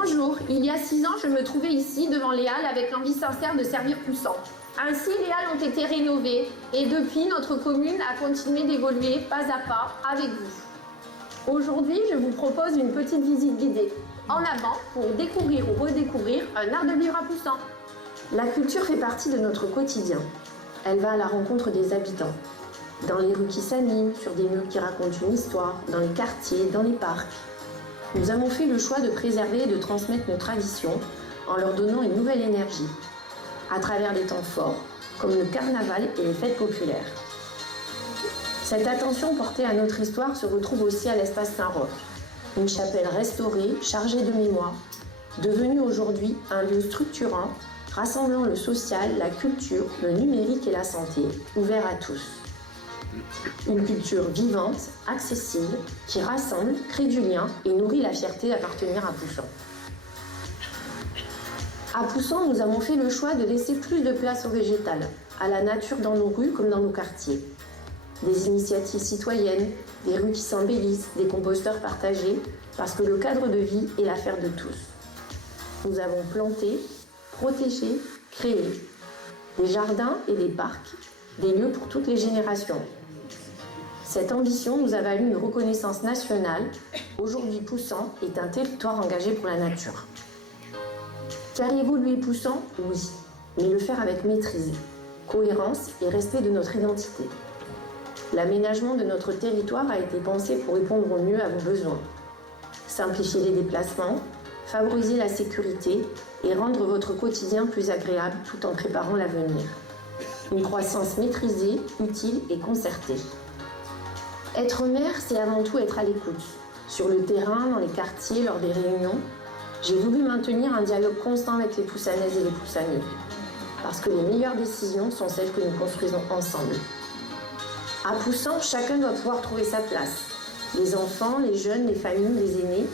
Bonjour, il y a 6 ans, je me trouvais ici devant les Halles avec l'envie sincère de servir Poussant. Ainsi, les Halles ont été rénovées et depuis, notre commune a continué d'évoluer pas à pas avec vous. Aujourd'hui, je vous propose une petite visite guidée en avant pour découvrir ou redécouvrir un art de vivre à Poussant. La culture fait partie de notre quotidien. Elle va à la rencontre des habitants. Dans les rues qui s'animent, sur des murs qui racontent une histoire, dans les quartiers, dans les parcs. Nous avons fait le choix de préserver et de transmettre nos traditions en leur donnant une nouvelle énergie, à travers des temps forts, comme le carnaval et les fêtes populaires. Cette attention portée à notre histoire se retrouve aussi à l'espace Saint-Roch, une chapelle restaurée, chargée de mémoire, devenue aujourd'hui un lieu structurant, rassemblant le social, la culture, le numérique et la santé, ouvert à tous. Une culture vivante, accessible, qui rassemble, crée du lien et nourrit la fierté d'appartenir à Poussant. À Poussant, nous avons fait le choix de laisser plus de place au végétal, à la nature dans nos rues comme dans nos quartiers. Des initiatives citoyennes, des rues qui s'embellissent, des composteurs partagés, parce que le cadre de vie est l'affaire de tous. Nous avons planté, protégé, créé des jardins et des parcs, des lieux pour toutes les générations. Cette ambition nous a valu une reconnaissance nationale. Aujourd'hui, Poussant est un territoire engagé pour la nature. Faire évoluer Poussant, oui, mais le faire avec maîtrise, cohérence et respect de notre identité. L'aménagement de notre territoire a été pensé pour répondre au mieux à vos besoins. Simplifier les déplacements, favoriser la sécurité et rendre votre quotidien plus agréable tout en préparant l'avenir. Une croissance maîtrisée, utile et concertée. Être maire, c'est avant tout être à l'écoute. Sur le terrain, dans les quartiers, lors des réunions, j'ai voulu maintenir un dialogue constant avec les Poussanaises et les Poussannais. Parce que les meilleures décisions sont celles que nous construisons ensemble. À Poussant, chacun doit pouvoir trouver sa place. Les enfants, les jeunes, les familles, les aînés.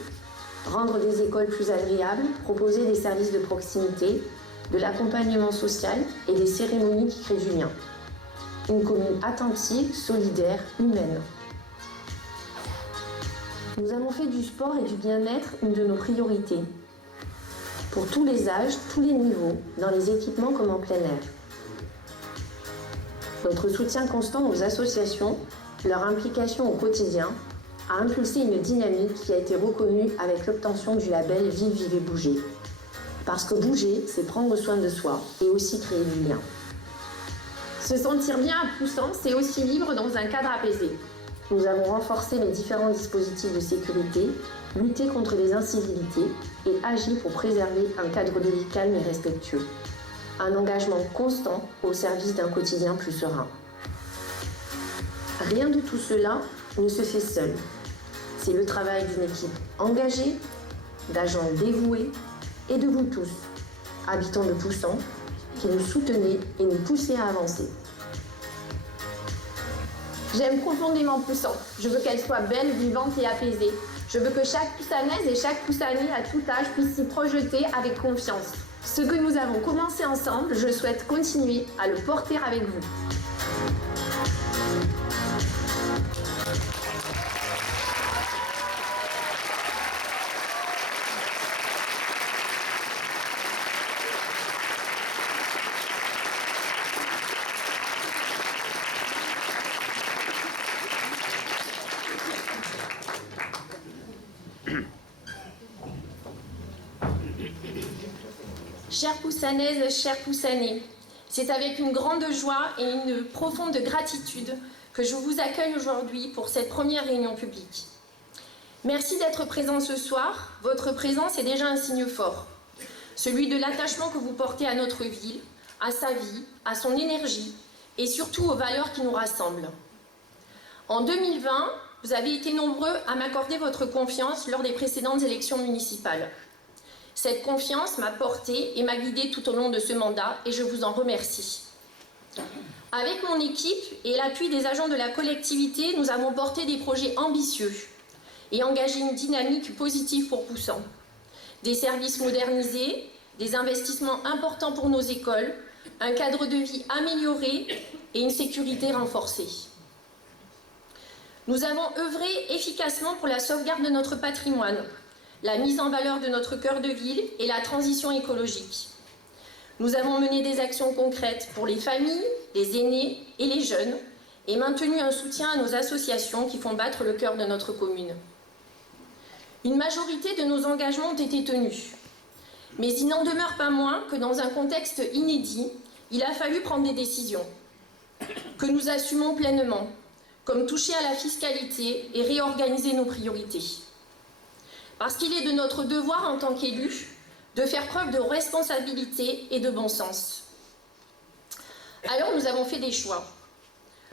Rendre des écoles plus agréables, proposer des services de proximité, de l'accompagnement social et des cérémonies qui créent du lien. Une commune attentive, solidaire, humaine. Nous avons fait du sport et du bien-être une de nos priorités. Pour tous les âges, tous les niveaux, dans les équipements comme en plein air. Notre soutien constant aux associations, leur implication au quotidien, a impulsé une dynamique qui a été reconnue avec l'obtention du label Vivre, Vivez, Bougez. Parce que bouger, c'est prendre soin de soi et aussi créer du lien. Se sentir bien à Poussant, c'est aussi vivre dans un cadre apaisé. Nous avons renforcé les différents dispositifs de sécurité, lutté contre les incivilités et agi pour préserver un cadre de vie calme et respectueux. Un engagement constant au service d'un quotidien plus serein. Rien de tout cela ne se fait seul. C'est le travail d'une équipe engagée, d'agents dévoués et de vous tous, habitants de Poussant, qui nous soutenez et nous poussez à avancer. J'aime profondément Poussant. Je veux qu'elle soit belle, vivante et apaisée. Je veux que chaque Poussanaise et chaque Poussanais à tout âge puisse s'y projeter avec confiance. Ce que nous avons commencé ensemble, je souhaite continuer à le porter avec vous. Chères Poussanaises, chers Poussannais, c'est avec une grande joie et une profonde gratitude que je vous accueille aujourd'hui pour cette première réunion publique. Merci d'être présents ce soir. Votre présence est déjà un signe fort, celui de l'attachement que vous portez à notre ville, à sa vie, à son énergie et surtout aux valeurs qui nous rassemblent. En 2020, vous avez été nombreux à m'accorder votre confiance lors des précédentes élections municipales. Cette confiance m'a portée et m'a guidée tout au long de ce mandat et je vous en remercie. Avec mon équipe et l'appui des agents de la collectivité, nous avons porté des projets ambitieux et engagé une dynamique positive pour Poussant. Des services modernisés, des investissements importants pour nos écoles, un cadre de vie amélioré et une sécurité renforcée. Nous avons œuvré efficacement pour la sauvegarde de notre patrimoine, la mise en valeur de notre cœur de ville et la transition écologique. Nous avons mené des actions concrètes pour les familles, les aînés et les jeunes et maintenu un soutien à nos associations qui font battre le cœur de notre commune. Une majorité de nos engagements ont été tenus, mais il n'en demeure pas moins que dans un contexte inédit, il a fallu prendre des décisions que nous assumons pleinement, comme toucher à la fiscalité et réorganiser nos priorités. Parce qu'il est de notre devoir en tant qu'élus de faire preuve de responsabilité et de bon sens. Alors nous avons fait des choix.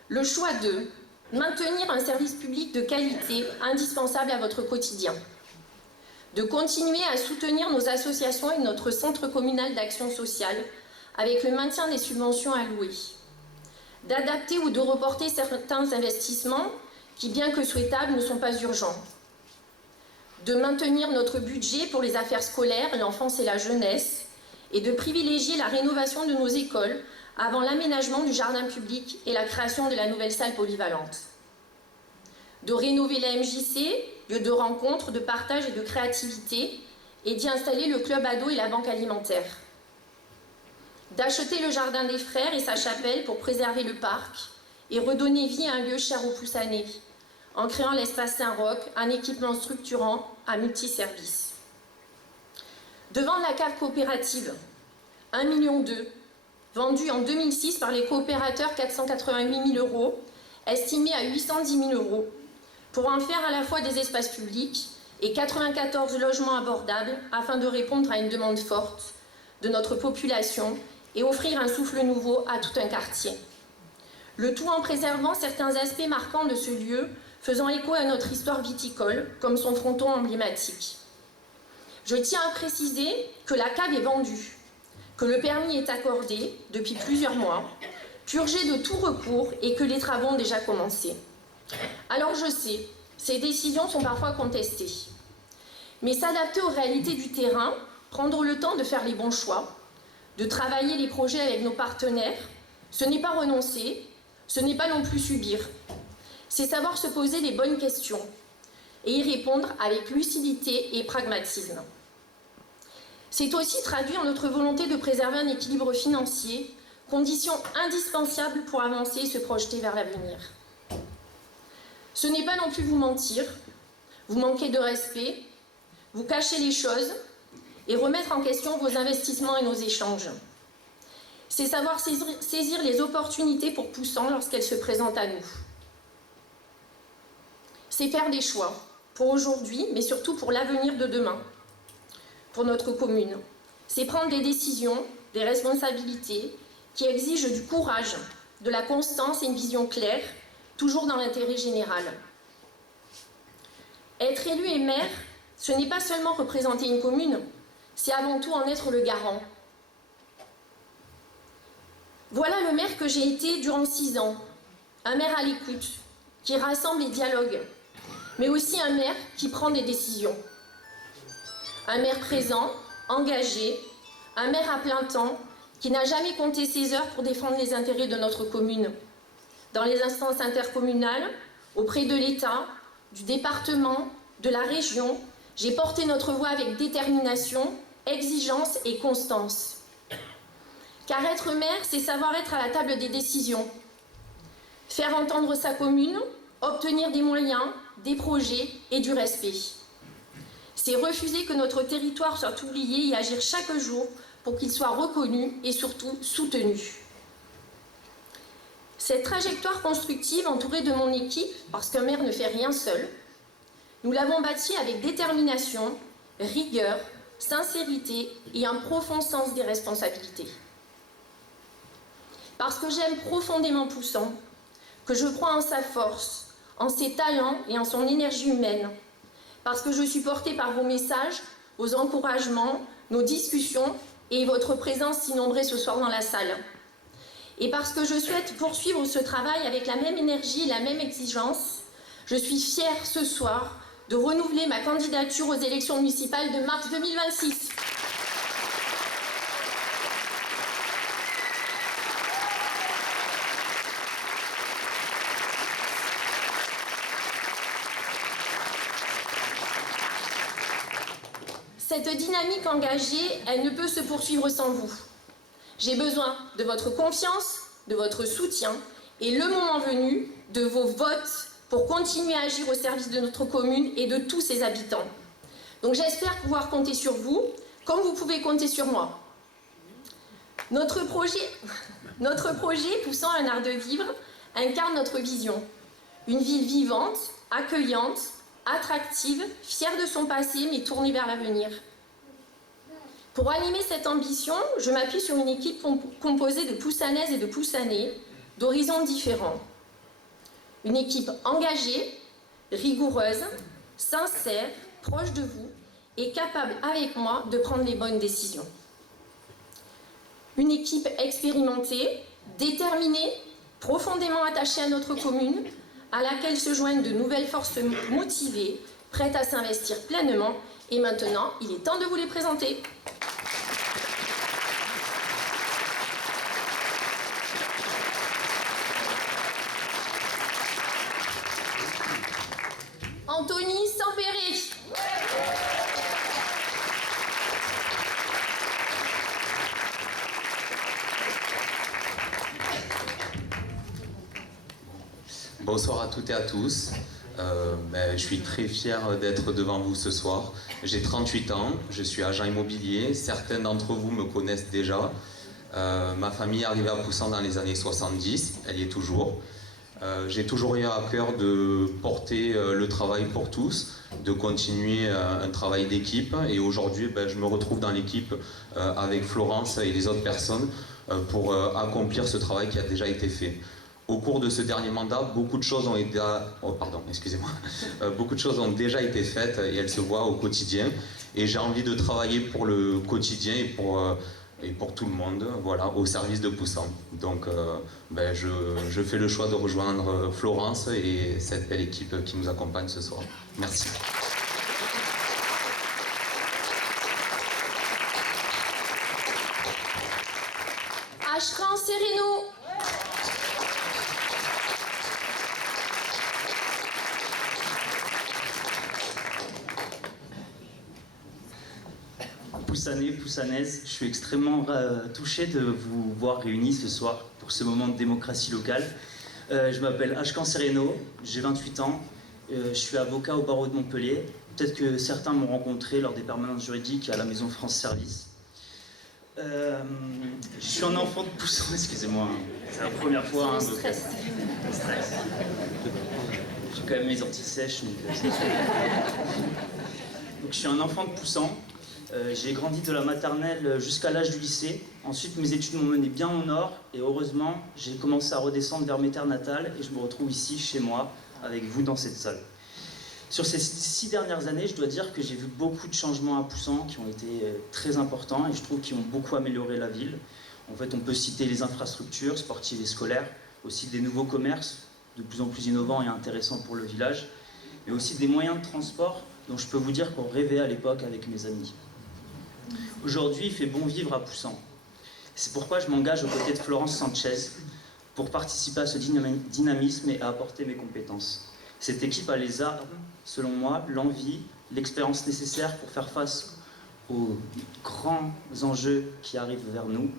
Le choix de maintenir un service public de qualité indispensable à votre quotidien, de continuer à soutenir nos associations et notre centre communal d'action sociale avec le maintien des subventions allouées, d'adapter ou de reporter certains investissements qui, bien que souhaitables, ne sont pas urgents, de maintenir notre budget pour les affaires scolaires, l'enfance et la jeunesse, et de privilégier la rénovation de nos écoles avant l'aménagement du jardin public et la création de la nouvelle salle polyvalente. De rénover la MJC, lieu de rencontre, de partage et de créativité, et d'y installer le club ado et la banque alimentaire. D'acheter le jardin des frères et sa chapelle pour préserver le parc et redonner vie à un lieu cher aux Poussanais, en créant l'espace Saint-Roch, un équipement structurant à multiservices. De vendre la cave coopérative, 1,2 million, vendue en 2006 par les coopérateurs 488 000 €, estimée à 810 000 €, pour en faire à la fois des espaces publics et 94 logements abordables afin de répondre à une demande forte de notre population et offrir un souffle nouveau à tout un quartier. Le tout en préservant certains aspects marquants de ce lieu, faisant écho à notre histoire viticole, comme son fronton emblématique. Je tiens à préciser que la cave est vendue, que le permis est accordé depuis plusieurs mois, purgé de tout recours et que les travaux ont déjà commencé. Alors je sais, ces décisions sont parfois contestées. Mais s'adapter aux réalités du terrain, prendre le temps de faire les bons choix, de travailler les projets avec nos partenaires, ce n'est pas renoncer, ce n'est pas non plus subir. C'est savoir se poser les bonnes questions et y répondre avec lucidité et pragmatisme. C'est aussi traduit en notre volonté de préserver un équilibre financier, condition indispensable pour avancer et se projeter vers l'avenir. Ce n'est pas non plus vous mentir, vous manquer de respect, vous cacher les choses et remettre en question vos investissements et nos échanges. C'est savoir saisir les opportunités pour Poussant lorsqu'elles se présentent à nous. C'est faire des choix pour aujourd'hui, mais surtout pour l'avenir de demain, pour notre commune. C'est prendre des décisions, des responsabilités qui exigent du courage, de la constance et une vision claire, toujours dans l'intérêt général. Être élu et maire, ce n'est pas seulement représenter une commune, c'est avant tout en être le garant. Voilà le maire que j'ai été durant 6 ans, un maire à l'écoute, qui rassemble et dialogue, mais aussi un maire qui prend des décisions. Un maire présent, engagé, un maire à plein temps, qui n'a jamais compté ses heures pour défendre les intérêts de notre commune. Dans les instances intercommunales, auprès de l'État, du département, de la région, j'ai porté notre voix avec détermination, exigence et constance. Car être maire, c'est savoir être à la table des décisions, faire entendre sa commune, obtenir des moyens, des projets et du respect. C'est refuser que notre territoire soit oublié et agir chaque jour pour qu'il soit reconnu et surtout soutenu. Cette trajectoire constructive entourée de mon équipe, parce qu'un maire ne fait rien seul, nous l'avons bâtie avec détermination, rigueur, sincérité et un profond sens des responsabilités. Parce que j'aime profondément Poussant, que je crois en sa force, en ses talents et en son énergie humaine, parce que je suis portée par vos messages, vos encouragements, nos discussions et votre présence si nombreux ce soir dans la salle. Et parce que je souhaite poursuivre ce travail avec la même énergie et la même exigence, je suis fière ce soir de renouveler ma candidature aux élections municipales de mars 2026. Cette dynamique engagée, elle ne peut se poursuivre sans vous. J'ai besoin de votre confiance, de votre soutien et le moment venu, de vos votes pour continuer à agir au service de notre commune et de tous ses habitants. Donc j'espère pouvoir compter sur vous, comme vous pouvez compter sur moi. Notre projet Poussant un art de vivre incarne notre vision. Une ville vivante, accueillante, attractive, fière de son passé mais tournée vers l'avenir. Pour animer cette ambition, je m'appuie sur une équipe composée de Poussanaises et de Poussanais d'horizons différents. Une équipe engagée, rigoureuse, sincère, proche de vous et capable avec moi de prendre les bonnes décisions. Une équipe expérimentée, déterminée, profondément attachée à notre commune, à laquelle se joignent de nouvelles forces motivées, prêtes à s'investir pleinement. Et maintenant, il est temps de vous les présenter. Anthony Sampéry. Bonsoir à toutes et à tous. Je suis très fier d'être devant vous ce soir. J'ai 38 ans, je suis agent immobilier. Certains d'entre vous me connaissent déjà. Ma famille est arrivée à Poussant dans les années 70, elle y est toujours. J'ai toujours eu à cœur de porter le travail pour tous, de continuer un travail d'équipe. Et aujourd'hui, je me retrouve dans l'équipe avec Florence et les autres personnes pour accomplir ce travail qui a déjà été fait. Au cours de ce dernier mandat, beaucoup de choses ont déjà été faites et elles se voient au quotidien. Et j'ai envie de travailler pour le quotidien et pour tout le monde, voilà, au service de Poussant. Donc je fais le choix de rejoindre Florence et cette belle équipe qui nous accompagne ce soir. Merci. Ashkan Sereno. Poussanais, Poussanaises, je suis extrêmement touché de vous voir réunis ce soir pour ce moment de démocratie locale. Je m'appelle Ashkan Sereno, j'ai 28 ans, je suis avocat au barreau de Montpellier. Peut-être que certains m'ont rencontré lors des permanences juridiques à la maison France Service. Je suis un enfant de Poussant, excusez-moi, c'est la première fois. C'est le stress. J'ai quand même mes anti-sèches. Donc je suis un enfant de Poussant. J'ai grandi de la maternelle jusqu'à l'âge du lycée. Ensuite, mes études m'ont mené bien au nord et heureusement, j'ai commencé à redescendre vers mes terres natales et je me retrouve ici, chez moi, avec vous dans cette salle. Sur ces 6 dernières années, je dois dire que j'ai vu beaucoup de changements à Poussant qui ont été très importants et je trouve qu'ils ont beaucoup amélioré la ville. En fait, on peut citer les infrastructures sportives et scolaires, aussi des nouveaux commerces de plus en plus innovants et intéressants pour le village, mais aussi des moyens de transport dont je peux vous dire qu'on rêvait à l'époque avec mes amis. Aujourd'hui, il fait bon vivre à Poussant. C'est pourquoi je m'engage aux côtés de Florence Sanchez pour participer à ce dynamisme et à apporter mes compétences. Cette équipe a les armes, selon moi, l'envie, l'expérience nécessaire pour faire face aux grands enjeux qui arrivent vers nous.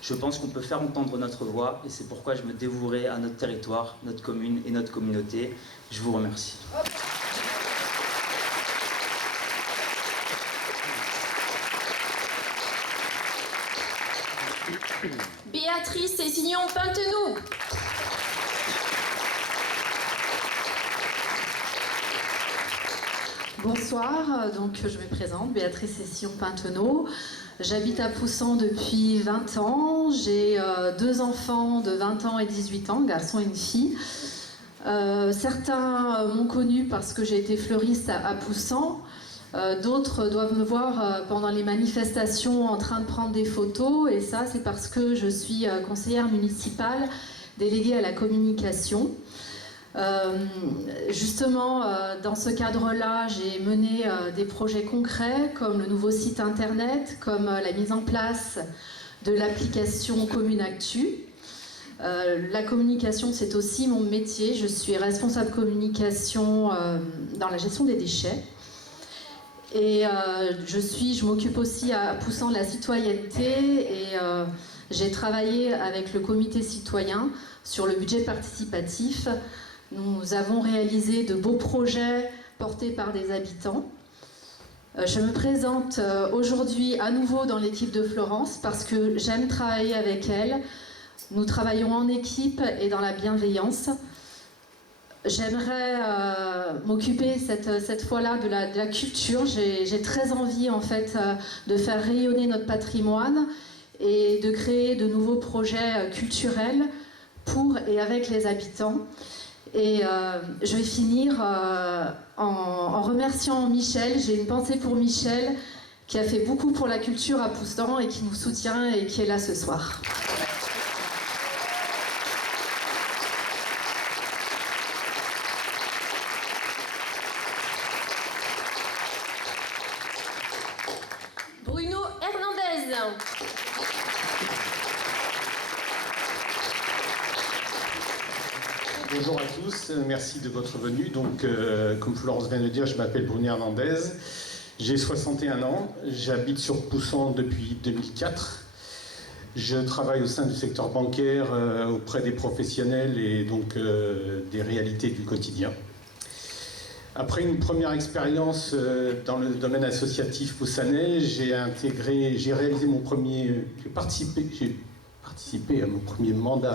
Je pense qu'on peut faire entendre notre voix et c'est pourquoi je me dévouerai à notre territoire, notre commune et notre communauté. Je vous remercie. Béatrice Cessignon-Pintenou. Bonsoir, donc je me présente, Béatrice Cessignon-Pintenou. J'habite à Poussant depuis 20 ans. J'ai 2 enfants de 20 ans et 18 ans, un garçon et une fille. Certains m'ont connue parce que j'ai été fleuriste à Poussant. D'autres doivent me voir pendant les manifestations en train de prendre des photos. Et ça, c'est parce que je suis conseillère municipale déléguée à la communication. Justement, dans ce cadre-là, j'ai mené des projets concrets comme le nouveau site internet, comme la mise en place de l'application Commune Actu. La communication, c'est aussi mon métier. Je suis responsable communication dans la gestion des déchets. Et je m'occupe aussi à Poussan de la citoyenneté et j'ai travaillé avec le comité citoyen sur le budget participatif. Nous avons réalisé de beaux projets portés par des habitants. Je me présente aujourd'hui à nouveau dans l'équipe de Florence parce que j'aime travailler avec elle. Nous travaillons en équipe et dans la bienveillance. J'aimerais m'occuper cette fois-là de la culture. J'ai très envie en fait de faire rayonner notre patrimoine et de créer de nouveaux projets culturels pour et avec les habitants. Et je vais finir en remerciant Michel. J'ai une pensée pour Michel qui a fait beaucoup pour la culture à Poussan et qui nous soutient et qui est là ce soir. Bruno Hernandez. Bonjour à tous, merci de votre venue. Donc, comme Florence vient de dire, je m'appelle Bruno Hernandez, j'ai 61 ans, j'habite sur Poussan depuis 2004. Je travaille au sein du secteur bancaire auprès des professionnels et donc des réalités du quotidien. Après une première expérience dans le domaine associatif poussanais, j'ai participé à mon premier mandat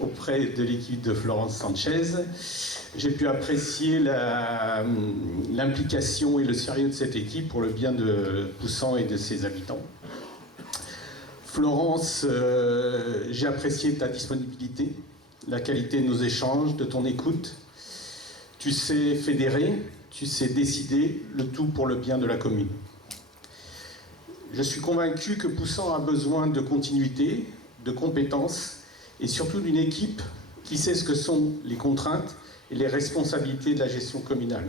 auprès de l'équipe de Florence Sanchez. J'ai pu apprécier l'implication et le sérieux de cette équipe pour le bien de Poussan et de ses habitants. Florence, j'ai apprécié ta disponibilité, la qualité de nos échanges, de ton écoute. Tu sais fédérer, tu sais décider, le tout pour le bien de la commune. Je suis convaincu que Poussan a besoin de continuité, de compétences et surtout d'une équipe qui sait ce que sont les contraintes et les responsabilités de la gestion communale.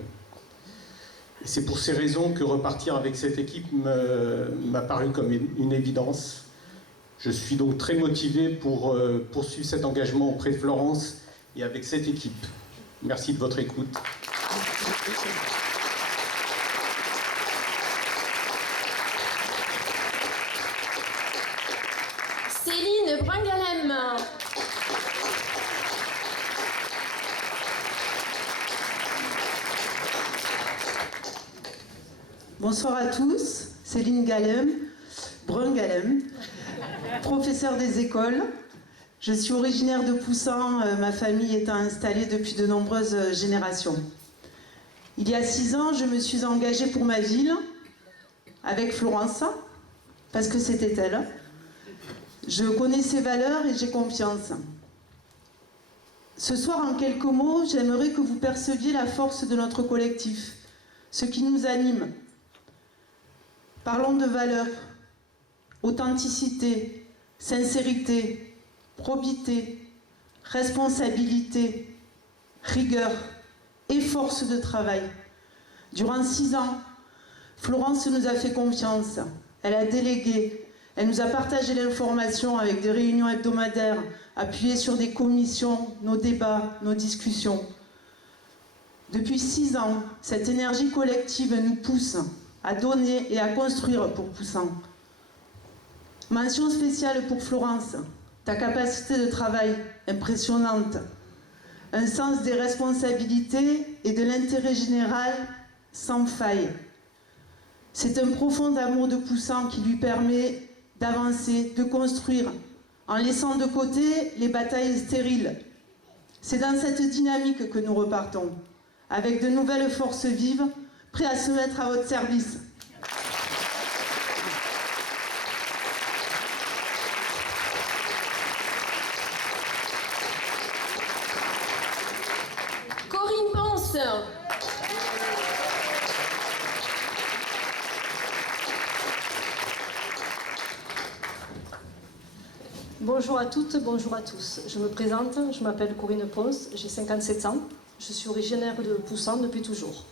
Et c'est pour ces raisons que repartir avec cette équipe m'a paru comme une évidence. Je suis donc très motivé pour poursuivre cet engagement auprès de Florence et avec cette équipe. Merci de votre écoute. Céline Brangalem. Bonsoir à tous, Céline Brun-Galem, professeure des écoles. Je suis originaire de Poussan, ma famille étant installée depuis de nombreuses générations. Il y a 6 ans, je me suis engagée pour ma ville, avec Florence, parce que c'était elle. Je connais ses valeurs et j'ai confiance. Ce soir, en quelques mots, j'aimerais que vous perceviez la force de notre collectif, ce qui nous anime. Parlons de valeurs, authenticité, sincérité, probité, responsabilité, rigueur et force de travail. Durant 6 ans, Florence nous a fait confiance. Elle a délégué, elle nous a partagé l'information avec des réunions hebdomadaires, appuyées sur des commissions, nos débats, nos discussions. Depuis 6 ans, cette énergie collective nous pousse à donner et à construire pour Poussan. Mention spéciale pour Florence. Ta capacité de travail impressionnante, un sens des responsabilités et de l'intérêt général sans faille. C'est un profond amour de Poussan qui lui permet d'avancer, de construire, en laissant de côté les batailles stériles. C'est dans cette dynamique que nous repartons, avec de nouvelles forces vives, prêts à se mettre à votre service. Bonjour à toutes, bonjour à tous. Je me présente, je m'appelle Corinne Ponce, j'ai 57 ans. Je suis originaire de Poussan depuis toujours.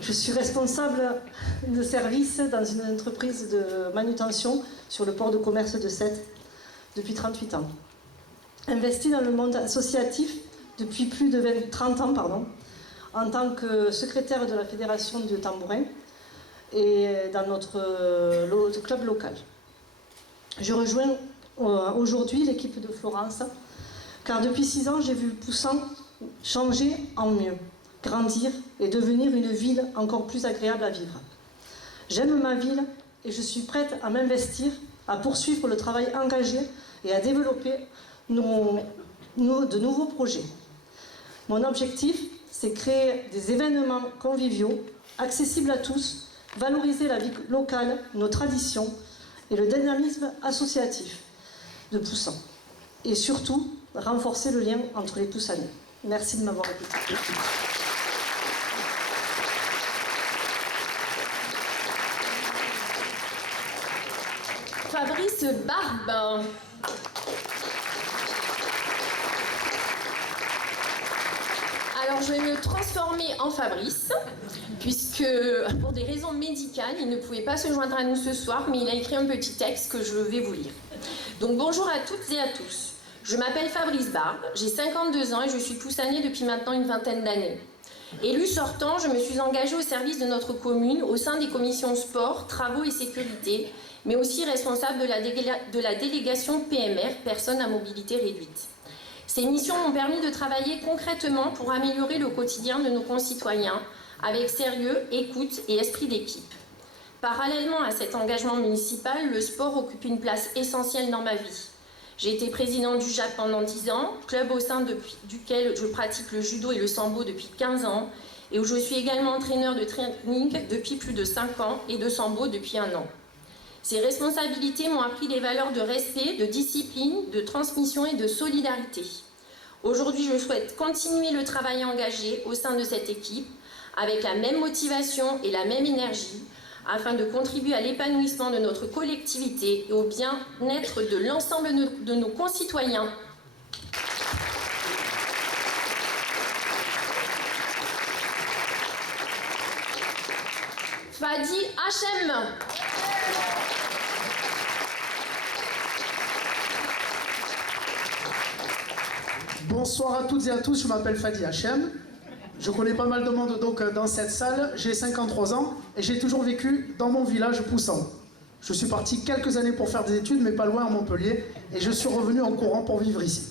Je suis responsable de service dans une entreprise de manutention sur le port de commerce de Sète depuis 38 ans. Investie dans le monde associatif depuis plus de 30 ans, en tant que secrétaire de la Fédération de Tambourin, et dans notre club local. Je rejoins aujourd'hui l'équipe de Florence, car depuis 6 ans, j'ai vu Poussan changer en mieux, grandir et devenir une ville encore plus agréable à vivre. J'aime ma ville et je suis prête à m'investir, à poursuivre le travail engagé et à développer de nouveaux projets. Mon objectif, c'est créer des événements conviviaux, accessibles à tous, valoriser la vie locale, nos traditions et le dynamisme associatif de Poussan. Et surtout, renforcer le lien entre les Poussanais. Merci de m'avoir écouté. Fabrice Barbe. Alors je vais me transformer en Fabrice, puisque pour des raisons médicales, il ne pouvait pas se joindre à nous ce soir, mais il a écrit un petit texte que je vais vous lire. Donc bonjour à toutes et à tous. Je m'appelle Fabrice Barbe, j'ai 52 ans et je suis poussanais depuis maintenant une vingtaine d'années. Élu sortant, je me suis engagée au service de notre commune, au sein des commissions sport, travaux et sécurité, mais aussi responsable de la délégation PMR, personnes à mobilité réduite. Ces missions m'ont permis de travailler concrètement pour améliorer le quotidien de nos concitoyens, avec sérieux, écoute et esprit d'équipe. Parallèlement à cet engagement municipal, le sport occupe une place essentielle dans ma vie. J'ai été présidente du JAP pendant 10 ans, club au sein duquel je pratique le judo et le sambo depuis 15 ans, et où je suis également entraîneur de training depuis plus de 5 ans et de sambo depuis 1 an. Ces responsabilités m'ont appris des valeurs de respect, de discipline, de transmission et de solidarité. Aujourd'hui, je souhaite continuer le travail engagé au sein de cette équipe, avec la même motivation et la même énergie, afin de contribuer à l'épanouissement de notre collectivité et au bien-être de l'ensemble de nos concitoyens. Fadi Hachem. Bonsoir à toutes et à tous, je m'appelle Fadi Hachem. Je connais pas mal de monde donc dans cette salle, j'ai 53 ans et j'ai toujours vécu dans mon village Poussan. Je suis parti quelques années pour faire des études, mais pas loin à Montpellier, et je suis revenu en courant pour vivre ici.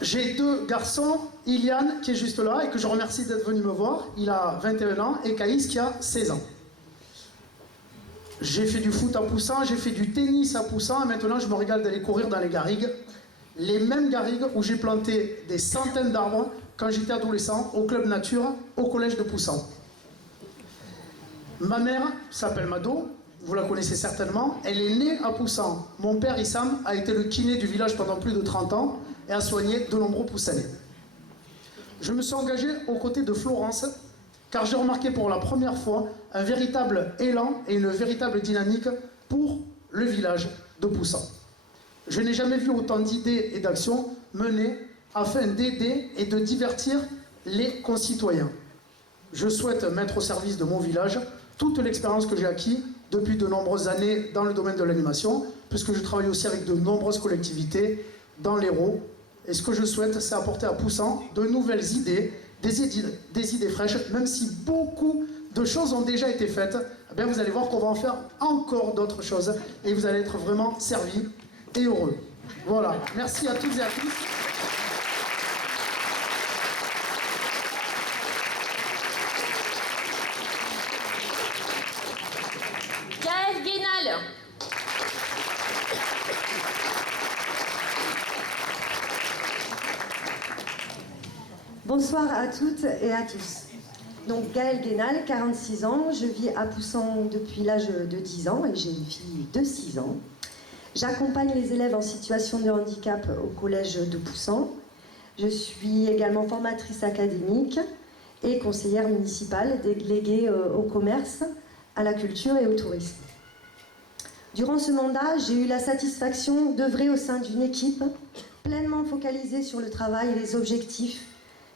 J'ai 2 garçons, Iliane qui est juste là et que je remercie d'être venu me voir, il a 21 ans, et Caïs qui a 16 ans. J'ai fait du foot à Poussan, j'ai fait du tennis à Poussan, et maintenant je me régale d'aller courir dans les garrigues. Les mêmes garrigues où j'ai planté des centaines d'arbres quand j'étais adolescent au club nature au collège de Poussan. Ma mère s'appelle Mado, vous la connaissez certainement, elle est née à Poussan. Mon père Issam a été le kiné du village pendant plus de 30 ans et a soigné de nombreux Poussanais. Je me suis engagé aux côtés de Florence car j'ai remarqué pour la première fois un véritable élan et une véritable dynamique pour le village de Poussan. Je n'ai jamais vu autant d'idées et d'actions menées afin d'aider et de divertir les concitoyens. Je souhaite mettre au service de mon village toute l'expérience que j'ai acquise depuis de nombreuses années dans le domaine de l'animation, puisque je travaille aussi avec de nombreuses collectivités dans l'Hérault. Et ce que je souhaite, c'est apporter à Poussan de nouvelles idées, des idées fraîches, même si beaucoup de choses ont déjà été faites. Eh bien, vous allez voir qu'on va en faire encore d'autres choses et vous allez être vraiment servis et heureux. Voilà, merci à toutes et à tous. Gaël Guénal. Bonsoir à toutes et à tous. Donc Gaëlle Guénal, 46 ans, je vis à Poussan depuis l'âge de 10 ans et j'ai une fille de 6 ans. J'accompagne les élèves en situation de handicap au collège de Poussan. Je suis également formatrice académique et conseillère municipale déléguée au commerce, à la culture et au tourisme. Durant ce mandat, j'ai eu la satisfaction d'œuvrer au sein d'une équipe pleinement focalisée sur le travail et les objectifs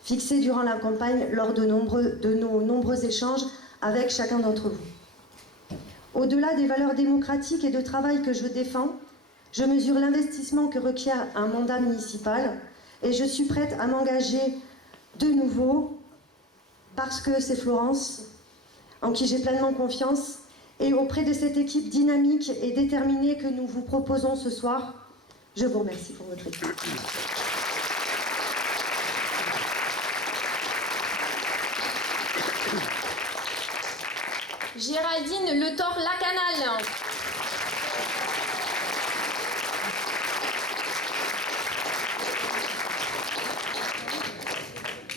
fixés durant la campagne lors de nos nombreux échanges avec chacun d'entre vous. Au-delà des valeurs démocratiques et de travail que je défends, je mesure l'investissement que requiert un mandat municipal et je suis prête à m'engager de nouveau parce que c'est Florence, en qui j'ai pleinement confiance, et auprès de cette équipe dynamique et déterminée que nous vous proposons ce soir, je vous remercie pour votre écoute. Géraldine Le Thor-Lacanal.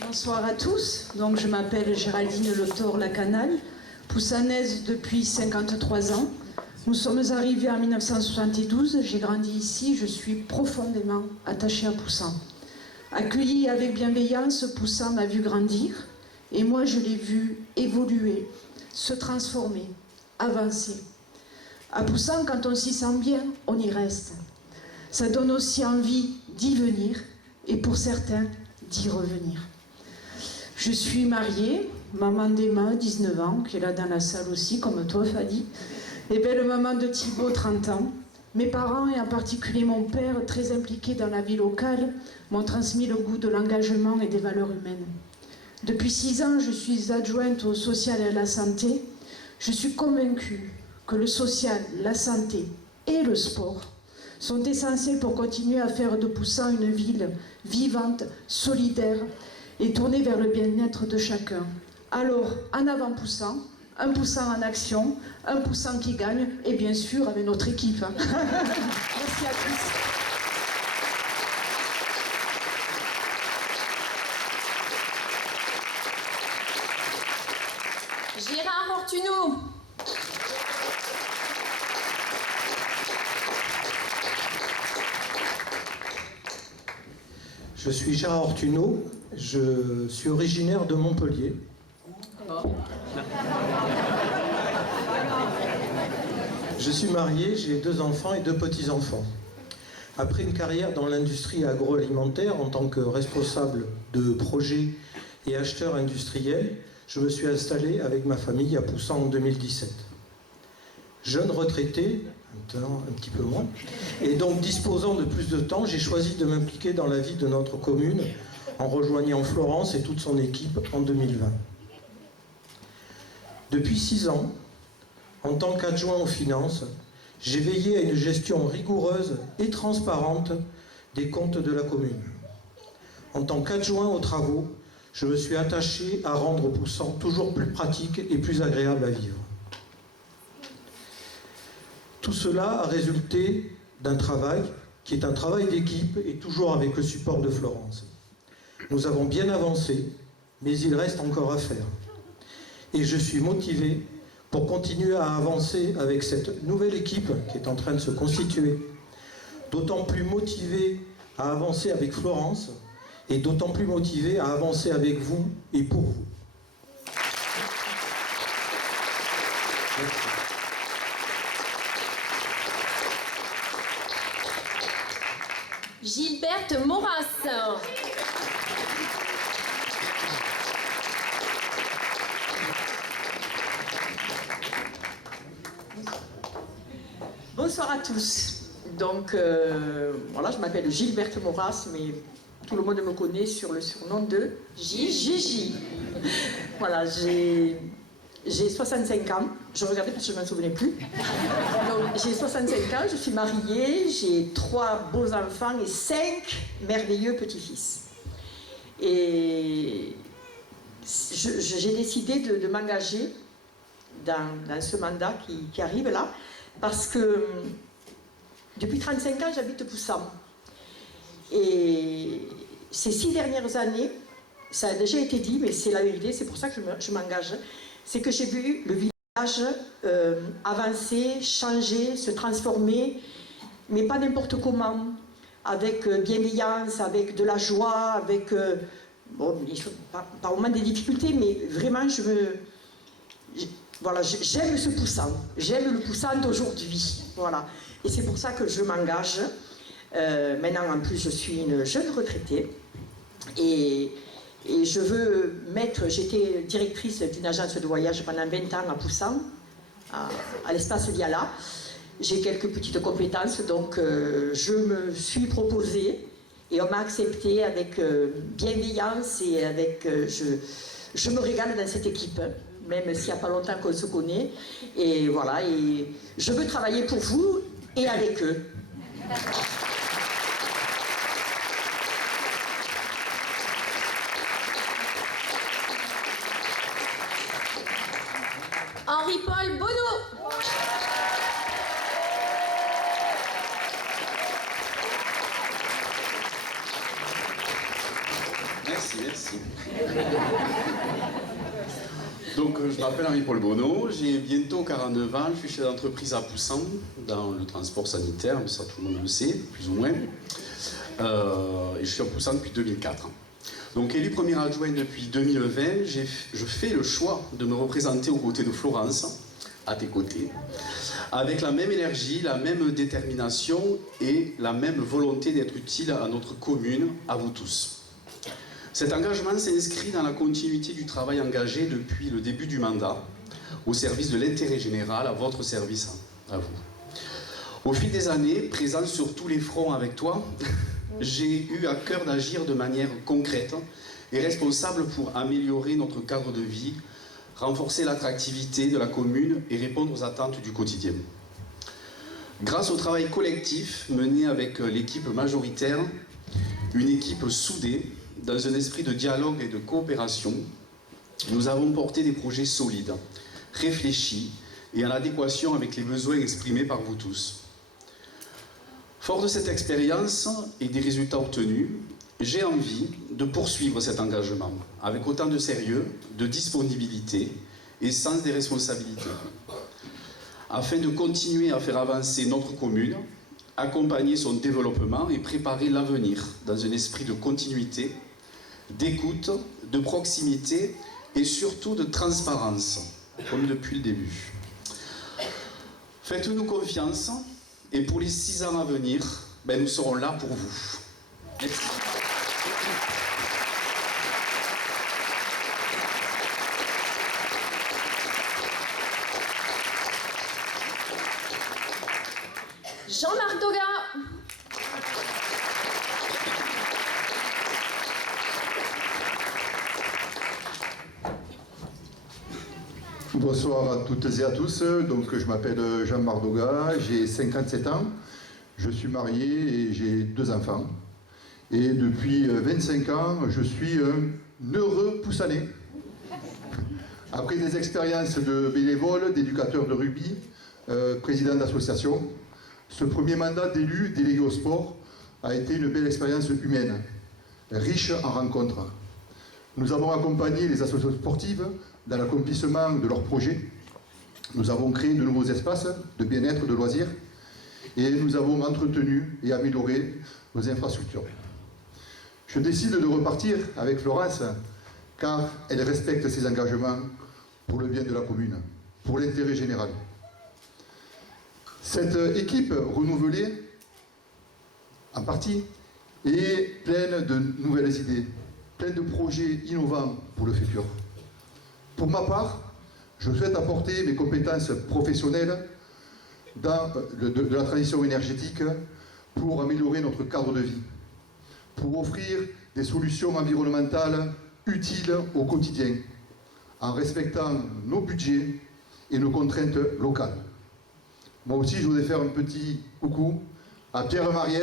Bonsoir à tous, donc je m'appelle Géraldine Le Thor-Lacanal, poussanaise depuis 53 ans. Nous sommes arrivés en 1972, j'ai grandi ici, je suis profondément attachée à Poussan. Accueillie avec bienveillance, Poussan m'a vu grandir et moi je l'ai vu évoluer, se transformer, avancer. À Poussan, quand on s'y sent bien, on y reste. Ça donne aussi envie d'y venir et pour certains, d'y revenir. Je suis mariée, maman d'Emma, 19 ans, qui est là dans la salle aussi, comme toi Fadi, et belle maman de Thibaut, 30 ans. Mes parents, et en particulier mon père, très impliqué dans la vie locale, m'ont transmis le goût de l'engagement et des valeurs humaines. Depuis 6 ans, je suis adjointe au social et à la santé. Je suis convaincue que le social, la santé et le sport sont essentiels pour continuer à faire de Poussan une ville vivante, solidaire et tournée vers le bien-être de chacun. Alors, en avant Poussan, un Poussan en action, un Poussan qui gagne, et bien sûr avec notre équipe. Merci à tous. Gérard Ortuneau. Je suis Gérard Ortuneau, je suis originaire de Montpellier. Je suis marié, j'ai 2 enfants et 2 petits-enfants. Après une carrière dans l'industrie agroalimentaire en tant que responsable de projet et acheteur industriel, je me suis installé avec ma famille à Poussan en 2017. Jeune retraité, un petit peu moins, et donc disposant de plus de temps, j'ai choisi de m'impliquer dans la vie de notre commune en rejoignant Florence et toute son équipe en 2020. Depuis 6 ans, en tant qu'adjoint aux finances, j'ai veillé à une gestion rigoureuse et transparente des comptes de la commune. En tant qu'adjoint aux travaux, je me suis attaché à rendre Poussan toujours plus pratique et plus agréable à vivre. Tout cela a résulté d'un travail qui est un travail d'équipe et toujours avec le support de Florence. Nous avons bien avancé, mais il reste encore à faire. Et je suis motivé pour continuer à avancer avec cette nouvelle équipe qui est en train de se constituer, d'autant plus motivé à avancer avec Florence et d'autant plus motivé à avancer avec vous et pour vous. Merci. Gilberte Maurras. Bonsoir à tous. Donc, voilà, je m'appelle Gilberte Maurras, mais tout le monde me connaît sur le surnom de Gigi. Voilà, j'ai 65 ans. Je regardais parce que je ne m'en souvenais plus. Donc, j'ai 65 ans, je suis mariée, j'ai 3 beaux enfants et 5 merveilleux petits-fils. Et j'ai décidé de m'engager dans ce mandat qui arrive là, parce que depuis 35 ans, j'habite Poussan. Et ces 6 dernières années, ça a déjà été dit, mais c'est la vérité, c'est pour ça que je m'engage, c'est que j'ai vu le village avancer, changer, se transformer, mais pas n'importe comment, avec bienveillance, avec de la joie, avec, bon, pas au moins des difficultés, mais vraiment, voilà, j'aime ce Poussan, j'aime le Poussan d'aujourd'hui, voilà. Et c'est pour ça que je m'engage. Maintenant, en plus, je suis une jeune retraitée et je veux j'étais directrice d'une agence de voyage pendant 20 ans à Poussan, à l'espace Liala. J'ai quelques petites compétences, donc je me suis proposée et on m'a acceptée avec bienveillance et avec... Je me régale dans cette équipe, même s'il n'y a pas longtemps qu'on se connaît. Et voilà, et je veux travailler pour vous et avec eux. Henri-Paul Bonneau. Merci. Donc, je m'appelle Henri-Paul Bonneau, j'ai bientôt 49 ans, je suis chef d'entreprise à Poussan, dans le transport sanitaire, mais ça tout le monde le sait, plus ou moins. Et je suis à Poussan depuis 2004. Donc, élu premier adjoint depuis 2020, je fais le choix de me représenter aux côtés de Florence, à tes côtés, avec la même énergie, la même détermination et la même volonté d'être utile à notre commune, à vous tous. Cet engagement s'inscrit dans la continuité du travail engagé depuis le début du mandat, au service de l'intérêt général, à votre service, à vous. Au fil des années, présent sur tous les fronts avec toi, j'ai eu à cœur d'agir de manière concrète et responsable pour améliorer notre cadre de vie, renforcer l'attractivité de la commune et répondre aux attentes du quotidien. Grâce au travail collectif mené avec l'équipe majoritaire, une équipe soudée, dans un esprit de dialogue et de coopération, nous avons porté des projets solides, réfléchis et en adéquation avec les besoins exprimés par vous tous. Fort de cette expérience et des résultats obtenus, j'ai envie de poursuivre cet engagement avec autant de sérieux, de disponibilité et sens des responsabilités, afin de continuer à faire avancer notre commune, accompagner son développement et préparer l'avenir dans un esprit de continuité, d'écoute, de proximité et surtout de transparence, comme depuis le début. Faites-nous confiance et pour les 6 ans à venir, nous serons là pour vous. Merci. Jean-Marc Doga. Bonsoir à toutes et à tous. Donc, je m'appelle Jean-Marc Doga, j'ai 57 ans, je suis marié et j'ai 2 enfants. Et depuis 25 ans, je suis un heureux Poussanais. Après des expériences de bénévole, d'éducateur de rugby, président d'association, ce premier mandat d'élu délégué au sport a été une belle expérience humaine, riche en rencontres. Nous avons accompagné les associations sportives dans l'accomplissement de leurs projets. Nous avons créé de nouveaux espaces de bien-être, de loisirs, et nous avons entretenu et amélioré nos infrastructures. Je décide de repartir avec Florence, car elle respecte ses engagements pour le bien de la commune, pour l'intérêt général. Cette équipe renouvelée, en partie, est pleine de nouvelles idées, pleine de projets innovants pour le futur. Pour ma part, je souhaite apporter mes compétences professionnelles dans de la transition énergétique pour améliorer notre cadre de vie, pour offrir des solutions environnementales utiles au quotidien, en respectant nos budgets et nos contraintes locales. Moi aussi, je voudrais faire un petit coucou à Pierre Mariez,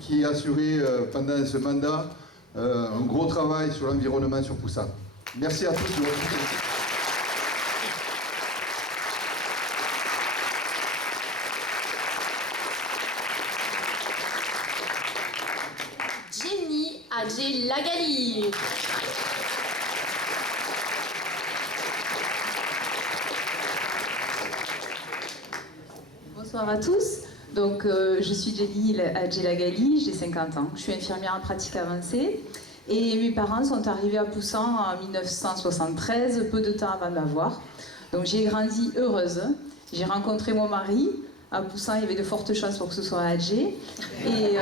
qui a assuré pendant ce mandat un gros travail sur l'environnement sur Poussan. Merci à tous de votre soutien. Jenny Adjelagali. Bonsoir à tous. Donc, je suis Jenny Adjelagali, j'ai 50 ans. Je suis infirmière en pratique avancée. Et mes parents sont arrivés à Poussan en 1973, peu de temps avant de m'avoir. Donc j'ai grandi heureuse. J'ai rencontré mon mari. À Poussan, il y avait de fortes chances pour que ce soit Adjé. Et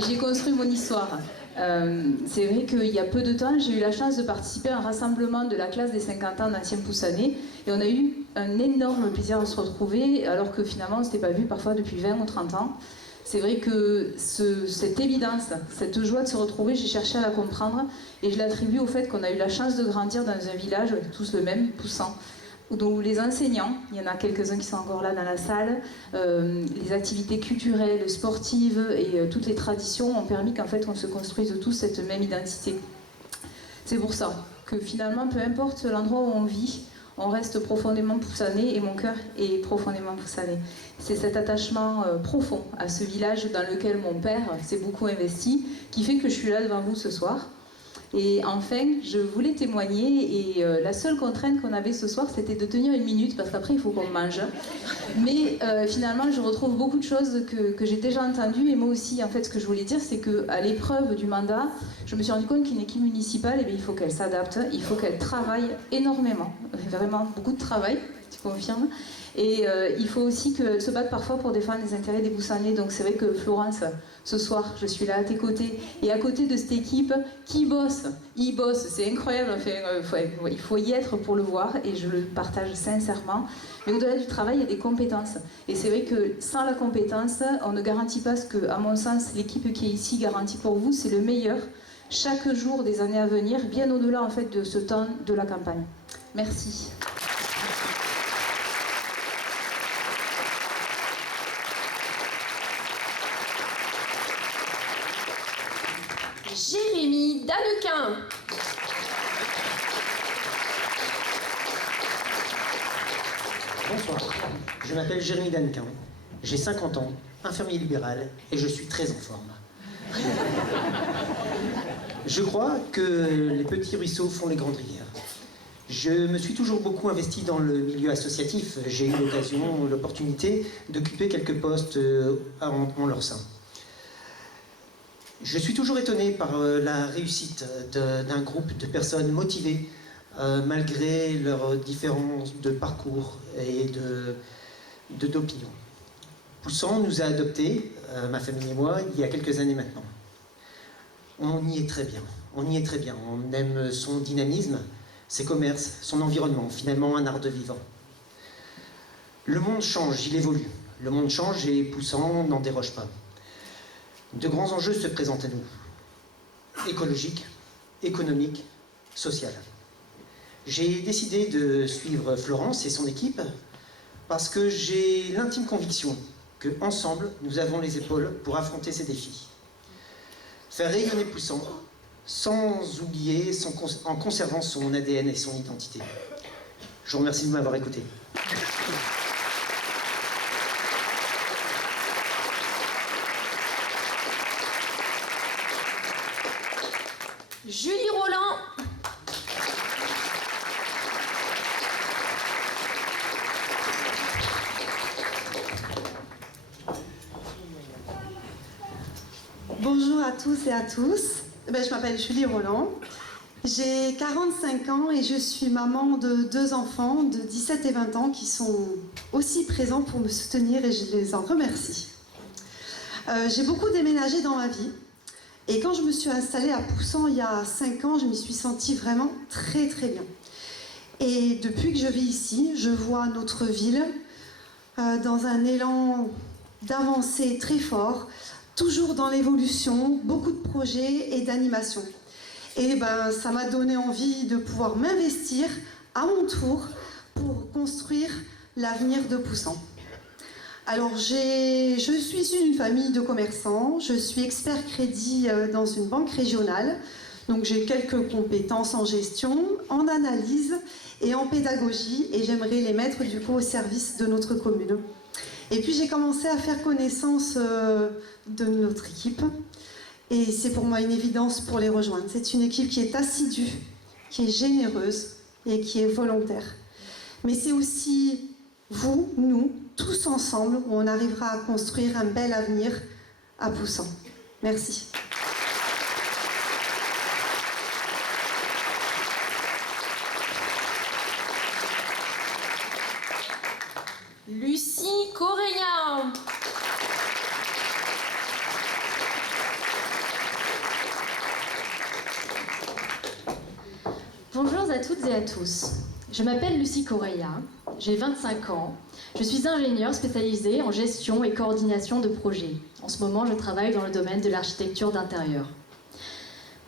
j'ai construit mon histoire. C'est vrai qu'il y a peu de temps, j'ai eu la chance de participer à un rassemblement de la classe des 50 ans d'anciens Poussanais. Et on a eu un énorme plaisir de se retrouver, alors que finalement on ne s'était pas vu parfois depuis 20 ou 30 ans. C'est vrai que cette évidence, cette joie de se retrouver, j'ai cherché à la comprendre et je l'attribue au fait qu'on a eu la chance de grandir dans un village, tous le même, Poussant, où les enseignants, il y en a quelques-uns qui sont encore là dans la salle, les activités culturelles, sportives et toutes les traditions ont permis qu'en fait on se construise tous cette même identité. C'est pour ça que finalement, peu importe l'endroit où on vit, on reste profondément poussanais et mon cœur est profondément poussanais. C'est cet attachement profond à ce village dans lequel mon père s'est beaucoup investi qui fait que je suis là devant vous ce soir. Et enfin, je voulais témoigner et la seule contrainte qu'on avait ce soir, c'était de tenir 1 minute parce qu'après il faut qu'on mange. Mais finalement, je retrouve beaucoup de choses que j'ai déjà entendues et moi aussi, en fait, ce que je voulais dire, c'est qu'à l'épreuve du mandat, je me suis rendu compte qu'une équipe municipale, eh bien, il faut qu'elle s'adapte, il faut qu'elle travaille énormément, vraiment beaucoup de travail, tu confirmes. Et il faut aussi qu'elle se batte parfois pour défendre les intérêts des Boussanais. Donc c'est vrai que Florence, ce soir, je suis là à tes côtés. Et à côté de cette équipe qui bosse, ils bossent, c'est incroyable. Enfin, il faut y être pour le voir et je le partage sincèrement. Mais au-delà du travail, il y a des compétences. Et c'est vrai que sans la compétence, on ne garantit pas ce que, à mon sens, l'équipe qui est ici garantit pour vous, c'est le meilleur chaque jour des années à venir, bien au-delà en fait de ce temps de la campagne. Merci. Jérémy Danequin. Bonsoir, je m'appelle Jérémy Danequin, j'ai 50 ans, infirmier libéral et je suis très en forme. Je crois que les petits ruisseaux font les grandes rivières. Je me suis toujours beaucoup investi dans le milieu associatif. J'ai eu l'occasion, l'opportunité d'occuper quelques postes en leur sein. Je suis toujours étonné par la réussite d'un groupe de personnes motivées malgré leurs différences de parcours et d'opinion. Poussant nous a adoptés, ma famille et moi, il y a quelques années maintenant. On y est très bien, on y est très bien. On aime son dynamisme, ses commerces, son environnement, finalement un art de vivre. Le monde change, il évolue. Le monde change et Poussant n'en déroge pas. De grands enjeux se présentent à nous, écologiques, économiques, sociaux. J'ai décidé de suivre Florence et son équipe parce que j'ai l'intime conviction qu'ensemble, nous avons les épaules pour affronter ces défis. Faire rayonner Poussant, sans oublier, en conservant son ADN et son identité. Je vous remercie de m'avoir écouté. Julie Roland. Bonjour à tous et à tous. Je m'appelle Julie Roland. J'ai 45 ans et je suis maman de 2 enfants de 17 et 20 ans qui sont aussi présents pour me soutenir et je les en remercie. J'ai beaucoup déménagé dans ma vie. Et quand je me suis installée à Poussant il y a 5 ans, je m'y suis sentie vraiment très très bien. Et depuis que je vis ici, je vois notre ville dans un élan d'avancée très fort, toujours dans l'évolution, beaucoup de projets et d'animations. Et ça m'a donné envie de pouvoir m'investir à mon tour pour construire l'avenir de Poussant. Alors, je suis issue d'une famille de commerçants, je suis expert crédit dans une banque régionale, donc j'ai quelques compétences en gestion, en analyse et en pédagogie, et j'aimerais les mettre du coup au service de notre commune. Et puis j'ai commencé à faire connaissance de notre équipe, et c'est pour moi une évidence pour les rejoindre. C'est une équipe qui est assidue, qui est généreuse et qui est volontaire. Mais c'est aussi vous, nous, tous ensemble, où on arrivera à construire un bel avenir à Poussant. Merci. Lucie Correa. Bonjour à toutes et à tous. Je m'appelle Lucie Correia, j'ai 25 ans. Je suis ingénieure spécialisée en gestion et coordination de projets. En ce moment, je travaille dans le domaine de l'architecture d'intérieur.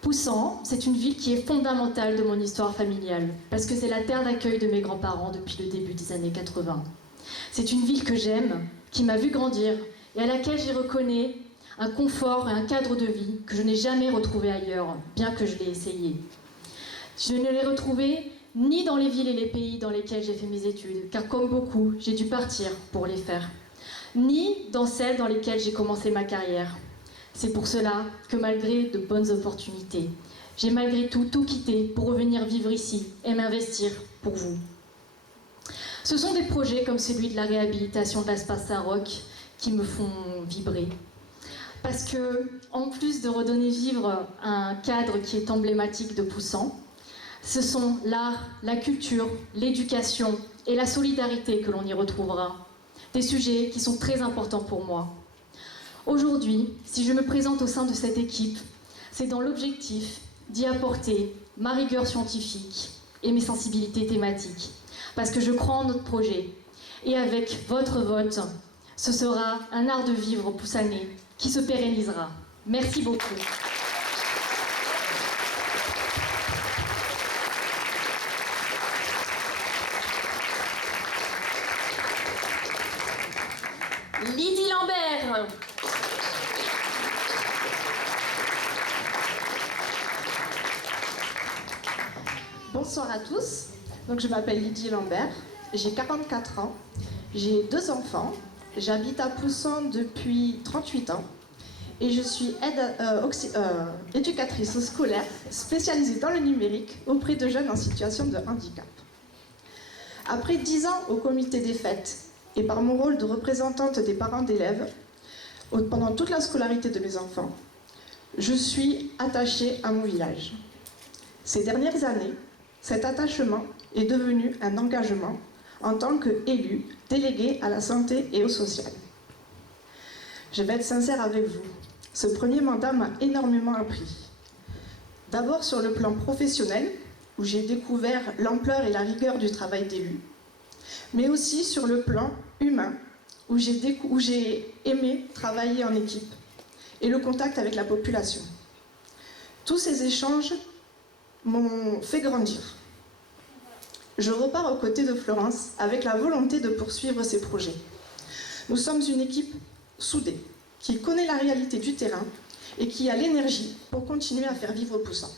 Poussan, c'est une ville qui est fondamentale de mon histoire familiale, parce que c'est la terre d'accueil de mes grands-parents depuis le début des années 80. C'est une ville que j'aime, qui m'a vu grandir, et à laquelle j'y reconnais un confort et un cadre de vie que je n'ai jamais retrouvé ailleurs, bien que je l'ai essayé. Je ne l'ai retrouvé ni dans les villes et les pays dans lesquels j'ai fait mes études, car comme beaucoup, j'ai dû partir pour les faire, ni dans celles dans lesquelles j'ai commencé ma carrière. C'est pour cela que malgré de bonnes opportunités, j'ai malgré tout quitté pour revenir vivre ici et m'investir pour vous. Ce sont des projets comme celui de la réhabilitation de l'espace Saint-Roch qui me font vibrer. Parce que, en plus de redonner vivre un cadre qui est emblématique de Poussan, ce sont l'art, la culture, l'éducation et la solidarité que l'on y retrouvera. Des sujets qui sont très importants pour moi. Aujourd'hui, si je me présente au sein de cette équipe, c'est dans l'objectif d'y apporter ma rigueur scientifique et mes sensibilités thématiques. Parce que je crois en notre projet. Et avec votre vote, ce sera un art de vivre poussanais qui se pérennisera. Merci beaucoup. Lydie Lambert. Bonsoir à tous. Donc, je m'appelle Lydie Lambert, j'ai 44 ans, j'ai 2 enfants, j'habite à Poussan depuis 38 ans et je suis éducatrice scolaire spécialisée dans le numérique auprès de jeunes en situation de handicap. Après 10 ans au comité des fêtes et par mon rôle de représentante des parents d'élèves pendant toute la scolarité de mes enfants, je suis attachée à mon village. Ces dernières années, cet attachement est devenu un engagement en tant qu'élu délégué à la santé et au social. Je vais être sincère avec vous. Ce premier mandat m'a énormément appris. D'abord sur le plan professionnel, où j'ai découvert l'ampleur et la rigueur du travail d'élu, mais aussi sur le plan humain, où j'ai aimé travailler en équipe et le contact avec la population. Tous ces échanges m'ont fait grandir. Je repars aux côtés de Florence avec la volonté de poursuivre ces projets. Nous sommes une équipe soudée, qui connaît la réalité du terrain et qui a l'énergie pour continuer à faire vivre Poussan.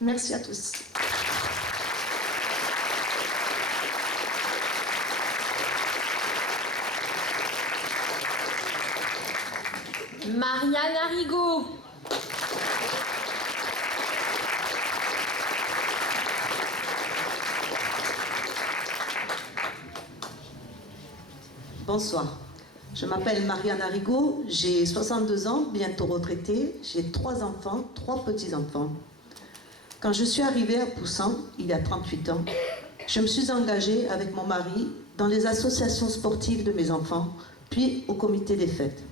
Merci à tous. Marianne Arrigo. Bonsoir, je m'appelle Marianne Arrigo, j'ai 62 ans, bientôt retraitée, j'ai 3 enfants, 3 petits-enfants. Quand je suis arrivée à Poussan, il y a 38 ans, je me suis engagée avec mon mari dans les associations sportives de mes enfants, puis au comité des fêtes.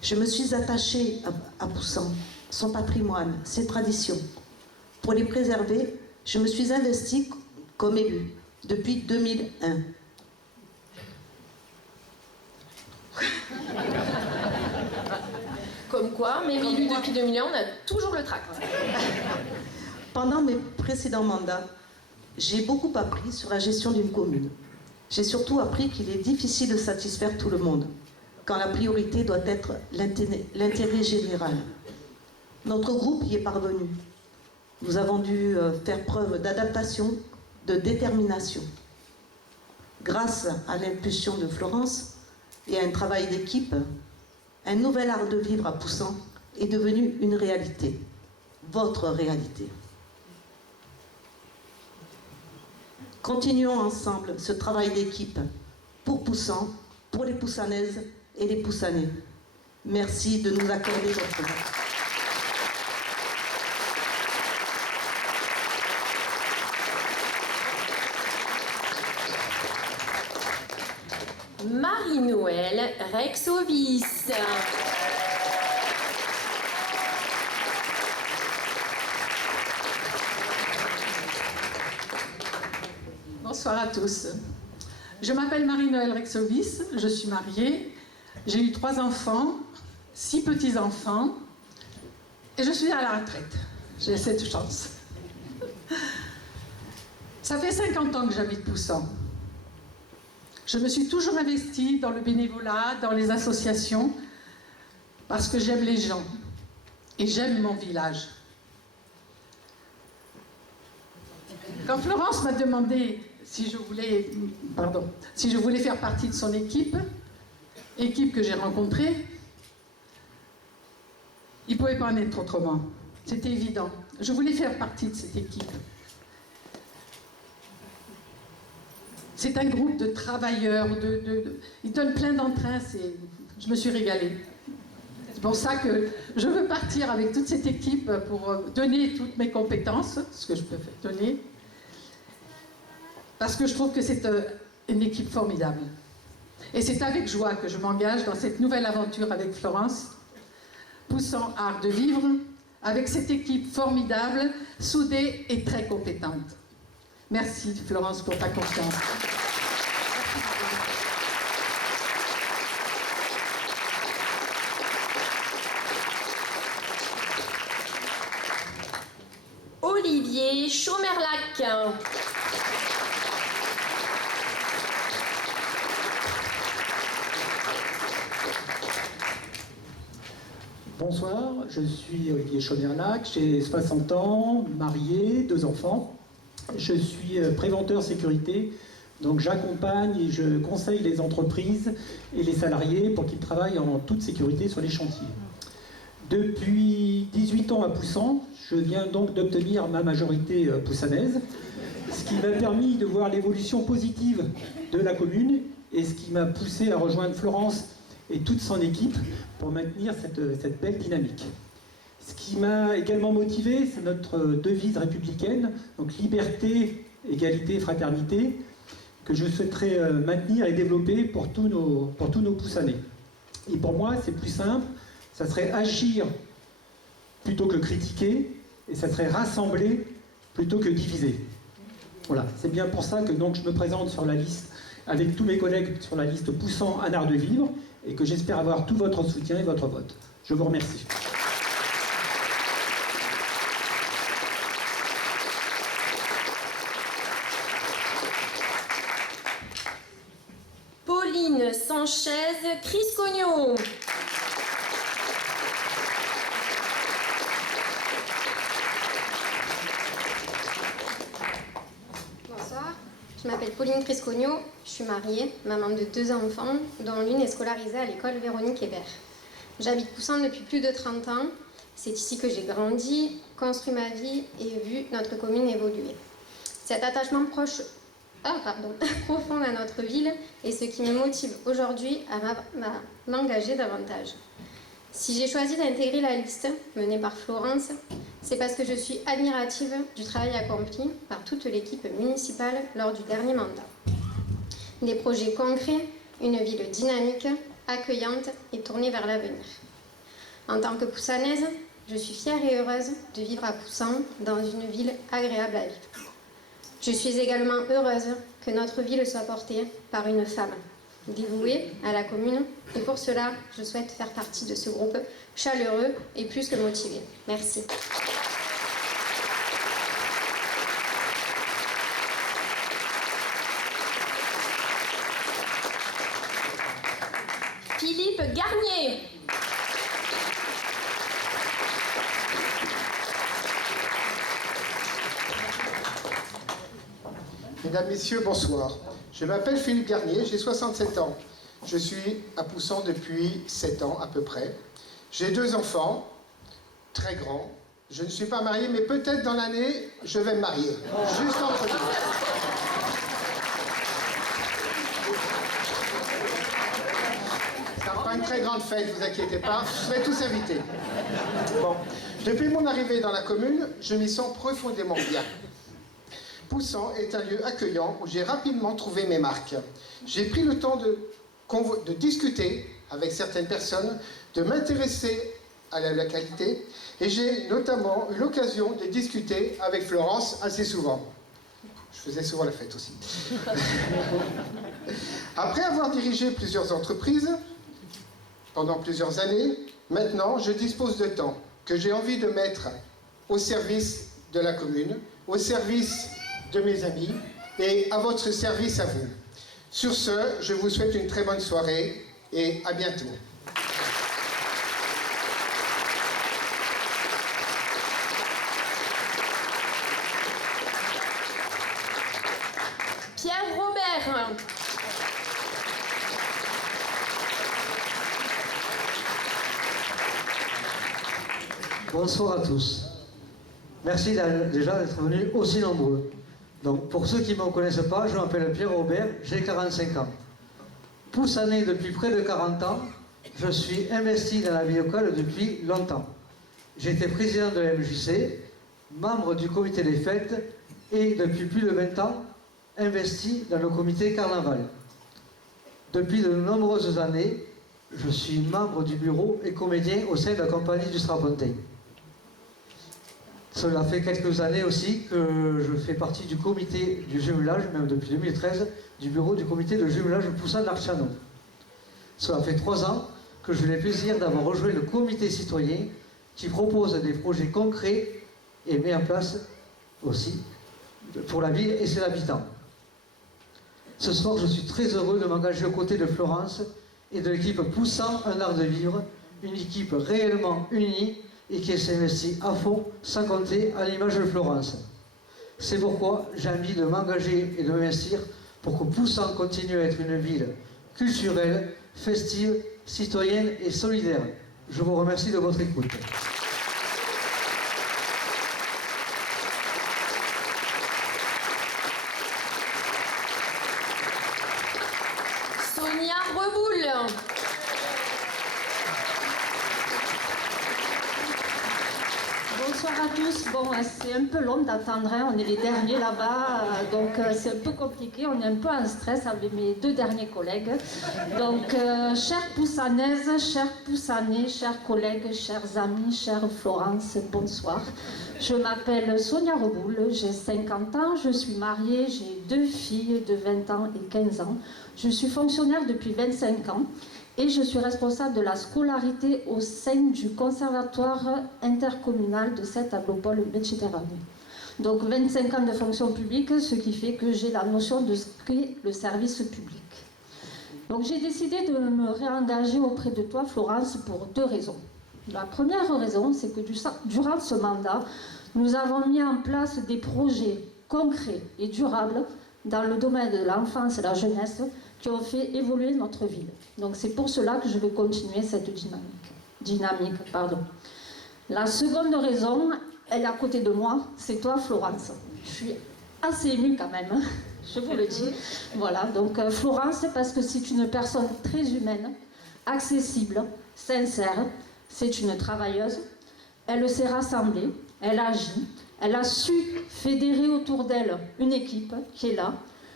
Je me suis attachée à Poussan, son patrimoine, ses traditions. Pour les préserver, je me suis investie comme élue depuis 2001. Comme quoi, même élu depuis 2001, on a toujours le tract. Pendant mes précédents mandats, j'ai beaucoup appris sur la gestion d'une commune. J'ai surtout appris qu'il est difficile de satisfaire tout le monde, quand la priorité doit être l'intérêt général. Notre groupe y est parvenu. Nous avons dû faire preuve d'adaptation, de détermination. Grâce à l'impulsion de Florence et à un travail d'équipe, un nouvel art de vivre à Poussan est devenu une réalité, votre réalité. Continuons ensemble ce travail d'équipe pour Poussan, pour les Poussanaises et les Poussanais. Merci de nous accorder votre vote. Marie-Noëlle Rexovis. Bonsoir à tous. Je m'appelle Marie-Noëlle Rexovis, je suis mariée, j'ai eu 3 enfants, 6 petits-enfants et je suis à la retraite. J'ai cette chance. Ça fait 50 ans que j'habite Poussan. Je me suis toujours investie dans le bénévolat, dans les associations, parce que j'aime les gens et j'aime mon village. Quand Florence m'a demandé si je voulais faire partie de son équipe que j'ai rencontrée, il ne pouvait pas en être autrement. C'était évident. Je voulais faire partie de cette équipe. C'est un groupe de travailleurs, ils donnent plein d'entrain, je me suis régalée. C'est pour ça que je veux partir avec toute cette équipe pour donner toutes mes compétences, ce que je peux donner, parce que je trouve que c'est une équipe formidable. Et c'est avec joie que je m'engage dans cette nouvelle aventure avec Florence, Poussan Art de Vivre, avec cette équipe formidable, soudée et très compétente. Merci Florence pour ta confiance. Olivier Chaumerlac. Bonsoir, je suis Olivier Chaumerlac, j'ai 60 ans, marié, 2 enfants. Je suis préventeur sécurité, donc j'accompagne et je conseille les entreprises et les salariés pour qu'ils travaillent en toute sécurité sur les chantiers. Depuis 18 ans à Poussan, je viens donc d'obtenir ma majorité poussanaise, ce qui m'a permis de voir l'évolution positive de la commune et ce qui m'a poussé à rejoindre Florence et toute son équipe pour maintenir cette belle dynamique. Ce qui m'a également motivé, c'est notre devise républicaine, donc liberté, égalité, fraternité, que je souhaiterais maintenir et développer pour tous nos Poussanais. Et pour moi, c'est plus simple, ça serait agir plutôt que critiquer, et ça serait rassembler plutôt que diviser. Voilà, c'est bien pour ça que donc, je me présente sur la liste, avec tous mes collègues sur la liste Poussan un art de vivre, et que j'espère avoir tout votre soutien et votre vote. Je vous remercie. Pauline Sanchez Criscogno. Bonsoir, je m'appelle Pauline Criscogno, je suis mariée, maman de 2 enfants, dont l'une est scolarisée à l'école Véronique Hébert. J'habite Poussan depuis plus de 30 ans, c'est ici que j'ai grandi, construit ma vie et vu notre commune évoluer. Cet attachement profond à notre ville est ce qui me motive aujourd'hui à m'engager davantage. Si j'ai choisi d'intégrer la liste menée par Florence, c'est parce que je suis admirative du travail accompli par toute l'équipe municipale lors du dernier mandat. Des projets concrets, une ville dynamique, accueillante et tournée vers l'avenir. En tant que Poussanaise, je suis fière et heureuse de vivre à Poussan, dans une ville agréable à vivre. Je suis également heureuse que notre ville soit portée par une femme, dévouée à la commune, et pour cela, je souhaite faire partie de ce groupe chaleureux et plus que motivé. Merci. Philippe Garnier. Mesdames, Messieurs, bonsoir. Je m'appelle Philippe Garnier, j'ai 67 ans. Je suis à Poussan depuis 7 ans à peu près. J'ai 2 enfants, très grands. Je ne suis pas marié, mais peut-être dans l'année, je vais me marier. Juste entre nous. Ça fera une très grande fête, ne vous inquiétez pas. Vous serez tous invités. Bon. Depuis mon arrivée dans la commune, je m'y sens profondément bien. Poussan est un lieu accueillant où j'ai rapidement trouvé mes marques. J'ai pris le temps de discuter avec certaines personnes, de m'intéresser à la localité, et j'ai notamment eu l'occasion de discuter avec Florence assez souvent. Je Je faisais souvent la fête aussi. Après avoir dirigé plusieurs entreprises pendant plusieurs années, maintenant je dispose de temps que j'ai envie de mettre au service de la commune, au service de mes amis et à votre service à vous. Sur ce, je vous souhaite une très bonne soirée et à bientôt. Pierre Robert. Bonsoir à tous. Merci déjà d'être venus aussi nombreux. Donc, pour ceux qui ne me connaissent pas, je m'appelle Pierre Robert, j'ai 45 ans. Poussanais depuis près de 40 ans, je suis investi dans la vie locale depuis longtemps. J'étais président de la MJC, membre du comité des fêtes et depuis plus de 20 ans, investi dans le comité carnaval. Depuis de nombreuses années, je suis membre du bureau et comédien au sein de la compagnie du Strapontin. Cela fait quelques années aussi que je fais partie du comité du jumelage, même depuis 2013, du bureau du comité de jumelage Poussin d'Archano. Cela fait 3 ans que j'ai le plaisir d'avoir rejoint le comité citoyen qui propose des projets concrets et met en place aussi pour la ville et ses habitants. Ce soir, je suis très heureux de m'engager aux côtés de Florence et de l'équipe Poussant un art de vivre, une équipe réellement unie et qui s'investit à fond, sans compter à l'image de Florence. C'est pourquoi j'ai envie de m'engager et de m'investir pour que Poussant continue à être une ville culturelle, festive, citoyenne et solidaire. Je vous remercie de votre écoute. Sonia Reboul. Bonsoir à tous. Bon, c'est un peu long d'attendre, hein. On est les derniers là-bas, donc c'est un peu compliqué. On est un peu en stress avec mes 2 derniers collègues. Donc, chères Poussanaises, chers Poussannais, chers collègues, chers amis, chère Florence, bonsoir. Je m'appelle Sonia Reboul, j'ai 50 ans, je suis mariée, j'ai 2 filles de 20 ans et 15 ans. Je suis fonctionnaire depuis 25 ans. Et je suis responsable de la scolarité au sein du conservatoire intercommunal de cette agglomération Méditerranée. Donc 25 ans de fonction publique, ce qui fait que j'ai la notion de ce qu'est le service public. Donc j'ai décidé de me réengager auprès de toi, Florence, pour 2 raisons. La première raison, c'est que durant ce mandat, nous avons mis en place des projets concrets et durables dans le domaine de l'enfance et la jeunesse qui ont fait évoluer notre ville. Donc c'est pour cela que je vais continuer cette dynamique. La seconde raison, elle est à côté de moi, c'est toi, Florence. Je suis assez émue quand même, je vous le dis. Voilà, donc Florence, parce que c'est une personne très humaine, accessible, sincère, c'est une travailleuse, elle s'est rassemblée, elle agit, elle a su fédérer autour d'elle une équipe qui est là,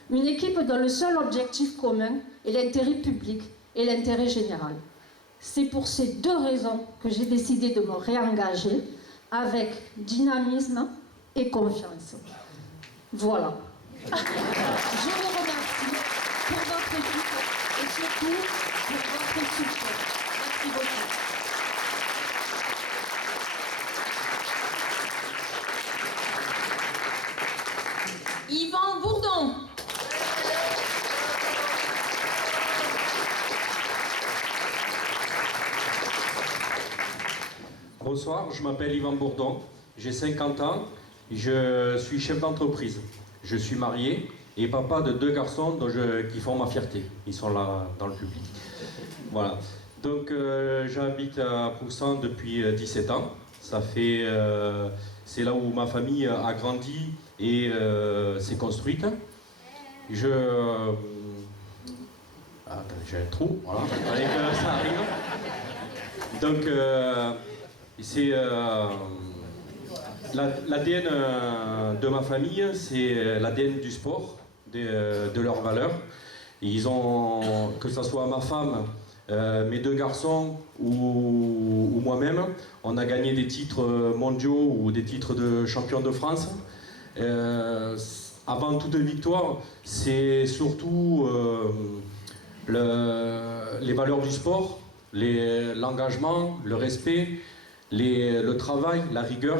une équipe dont le seul objectif commun est l'intérêt public et l'intérêt général. C'est pour ces 2 raisons que j'ai décidé de me réengager avec dynamisme et confiance. Voilà. Je vous remercie pour votre écoute et surtout pour votre soutien. Merci beaucoup. Yvan Bourdon. Bonsoir, je m'appelle Yvan Bourdon, j'ai 50 ans, je suis chef d'entreprise. Je suis marié et papa de 2 garçons qui font ma fierté. Ils sont là dans le public. Voilà. Donc j'habite à Poussin depuis 17 ans. Ça fait, c'est là où ma famille a grandi et s'est construite. J'ai un trou, voilà, fallait que ça arrive. Donc c'est l'ADN de ma famille, c'est l'ADN du sport, de leurs valeurs. Ils ont, que ce soit ma femme, mes 2 garçons ou moi-même, on a gagné des titres mondiaux ou des titres de champion de France. avant toute victoire, c'est surtout les valeurs du sport, l'engagement, le respect, le travail, la rigueur.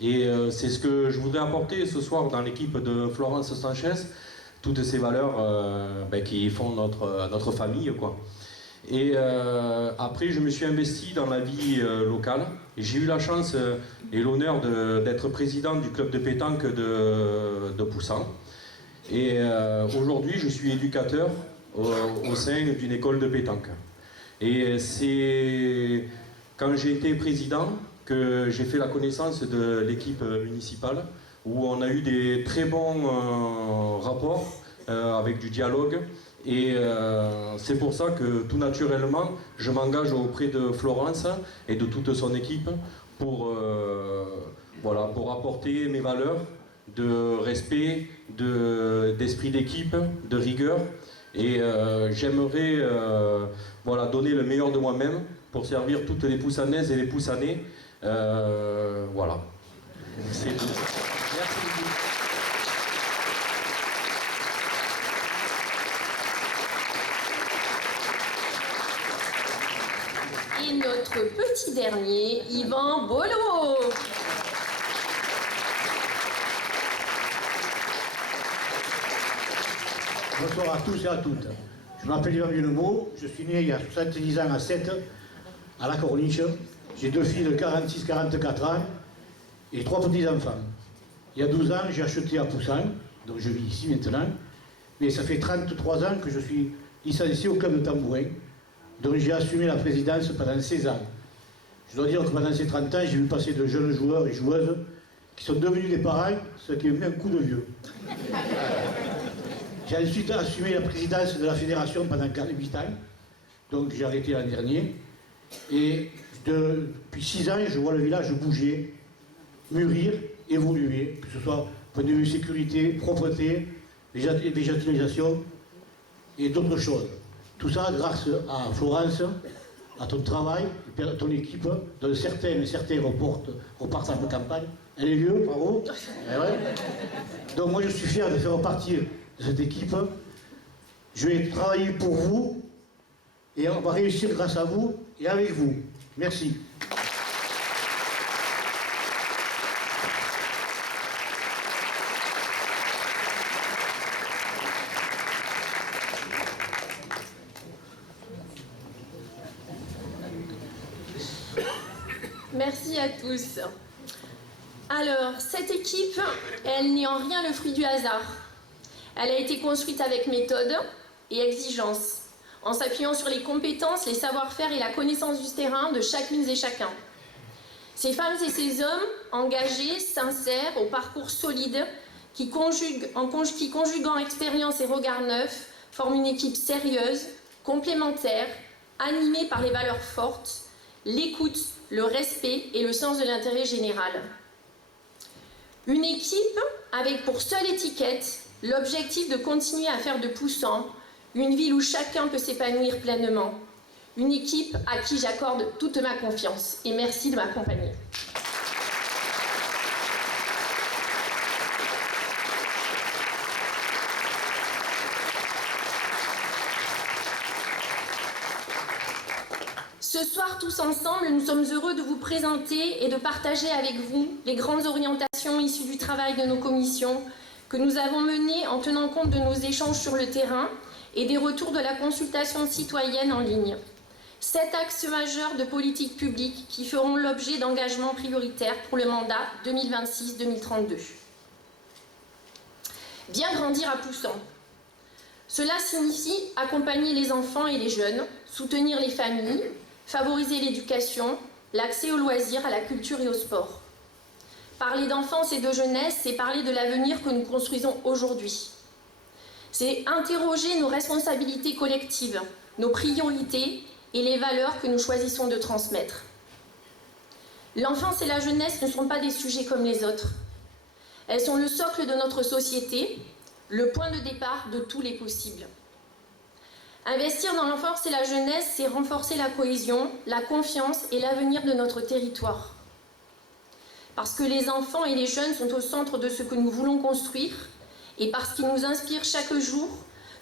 Et c'est ce que je voudrais apporter ce soir dans l'équipe de Florence Sanchez, toutes ces valeurs qui font notre famille, quoi. Et après, je me suis investi dans la vie locale. Et j'ai eu la chance et l'honneur d'être président du club de pétanque de Poussan. Et aujourd'hui, je suis éducateur au sein d'une école de pétanque. Et c'est quand j'ai été président que j'ai fait la connaissance de l'équipe municipale, où on a eu des très bons rapports avec du dialogue. Et c'est pour ça que tout naturellement, je m'engage auprès de Florence et de toute son équipe pour apporter mes valeurs de respect, d'esprit d'équipe, de rigueur. Et j'aimerais donner le meilleur de moi-même pour servir toutes les Poussanaises et les Poussanais. Voilà. C'est tout. Merci beaucoup. Et notre petit dernier, Yvan Bolo. Bonsoir à tous et à toutes. Je m'appelle Yvan Bolo, je suis né il y a 70 ans à 7, à la Corniche. J'ai 2 filles de 46-44 ans et 3 petits-enfants. Il y a 12 ans, j'ai acheté à Poussan, donc je vis ici maintenant. Mais ça fait 33 ans que je suis licencié au club de tambourin, dont j'ai assumé la présidence pendant 16 ans. Je dois dire que pendant ces 30 ans, j'ai vu passer de jeunes joueurs et joueuses qui sont devenus des parents, ce qui m'a mis un coup de vieux. J'ai ensuite assumé la présidence de la fédération pendant 8 ans, donc j'ai arrêté l'an dernier. Et depuis 6 ans, je vois le village bouger, mûrir, évoluer, que ce soit au point de vue sécurité, propreté, végétalisation et d'autres choses. Tout ça grâce à Florence, à ton travail, à ton équipe, dont certains repartent en campagne. Elle est vieux, bravo. Ouais. Donc moi je suis fier de faire partie de cette équipe. Je vais travailler pour vous et on va réussir grâce à vous et avec vous. Merci. Merci à tous. Alors, cette équipe, elle n'est en rien le fruit du hasard. Elle a été construite avec méthode et exigence, en s'appuyant sur les compétences, les savoir-faire et la connaissance du terrain de chacune et chacun. Ces femmes et ces hommes, engagés, sincères, au parcours solide, qui conjuguant expérience et regard neuf, forment une équipe sérieuse, complémentaire, animée par les valeurs fortes, l'écoute, le respect et le sens de l'intérêt général. Une équipe avec pour seule étiquette l'objectif de continuer à faire de Poussan une ville où chacun peut s'épanouir pleinement. Une équipe à qui j'accorde toute ma confiance. Et merci de m'accompagner. Ce soir, tous ensemble, nous sommes heureux de vous présenter et de partager avec vous les grandes orientations issues du travail de nos commissions que nous avons menées en tenant compte de nos échanges sur le terrain et des retours de la consultation citoyenne en ligne. 7 axes majeurs de politique publique qui feront l'objet d'engagements prioritaires pour le mandat 2026-2032. Bien grandir à Poussan. Cela signifie accompagner les enfants et les jeunes, soutenir les familles, favoriser l'éducation, l'accès aux loisirs, à la culture et au sport. Parler d'enfance et de jeunesse, c'est parler de l'avenir que nous construisons aujourd'hui. C'est interroger nos responsabilités collectives, nos priorités et les valeurs que nous choisissons de transmettre. L'enfance et la jeunesse ne sont pas des sujets comme les autres. Elles sont le socle de notre société, le point de départ de tous les possibles. Investir dans l'enfance et la jeunesse, c'est renforcer la cohésion, la confiance et l'avenir de notre territoire. Parce que les enfants et les jeunes sont au centre de ce que nous voulons construire et parce qu'il nous inspire chaque jour,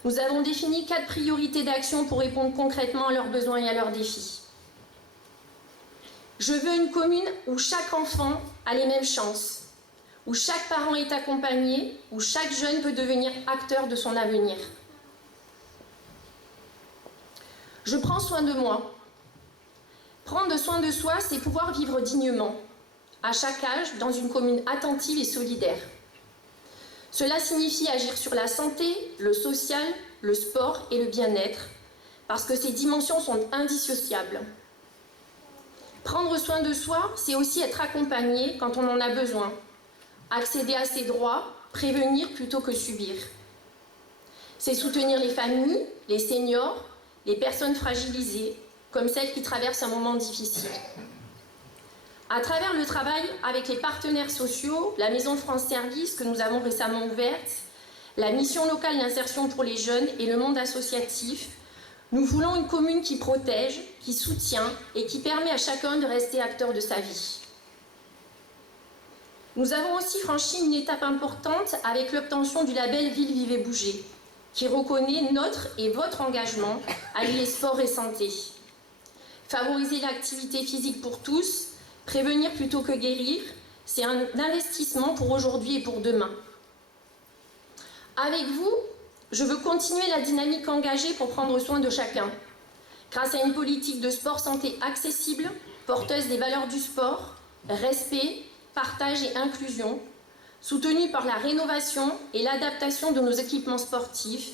nous avons défini 4 priorités d'action pour répondre concrètement à leurs besoins et à leurs défis. Je veux une commune où chaque enfant a les mêmes chances, où chaque parent est accompagné, où chaque jeune peut devenir acteur de son avenir. Je prends soin de moi. Prendre soin de soi, c'est pouvoir vivre dignement, à chaque âge, dans une commune attentive et solidaire. Cela signifie agir sur la santé, le social, le sport et le bien-être, parce que ces dimensions sont indissociables. Prendre soin de soi, c'est aussi être accompagné quand on en a besoin, accéder à ses droits, prévenir plutôt que subir. C'est soutenir les familles, les seniors, les personnes fragilisées, comme celles qui traversent un moment difficile. À travers le travail avec les partenaires sociaux, la Maison France Service que nous avons récemment ouverte, la mission locale d'insertion pour les jeunes et le monde associatif, nous voulons une commune qui protège, qui soutient et qui permet à chacun de rester acteur de sa vie. Nous avons aussi franchi une étape importante avec l'obtention du label Ville, Vive et Bouger, qui reconnaît notre et votre engagement à lier sport et santé. Favoriser l'activité physique pour tous, prévenir plutôt que guérir, c'est un investissement pour aujourd'hui et pour demain. Avec vous, je veux continuer la dynamique engagée pour prendre soin de chacun, grâce à une politique de sport santé accessible, porteuse des valeurs du sport, respect, partage et inclusion, soutenue par la rénovation et l'adaptation de nos équipements sportifs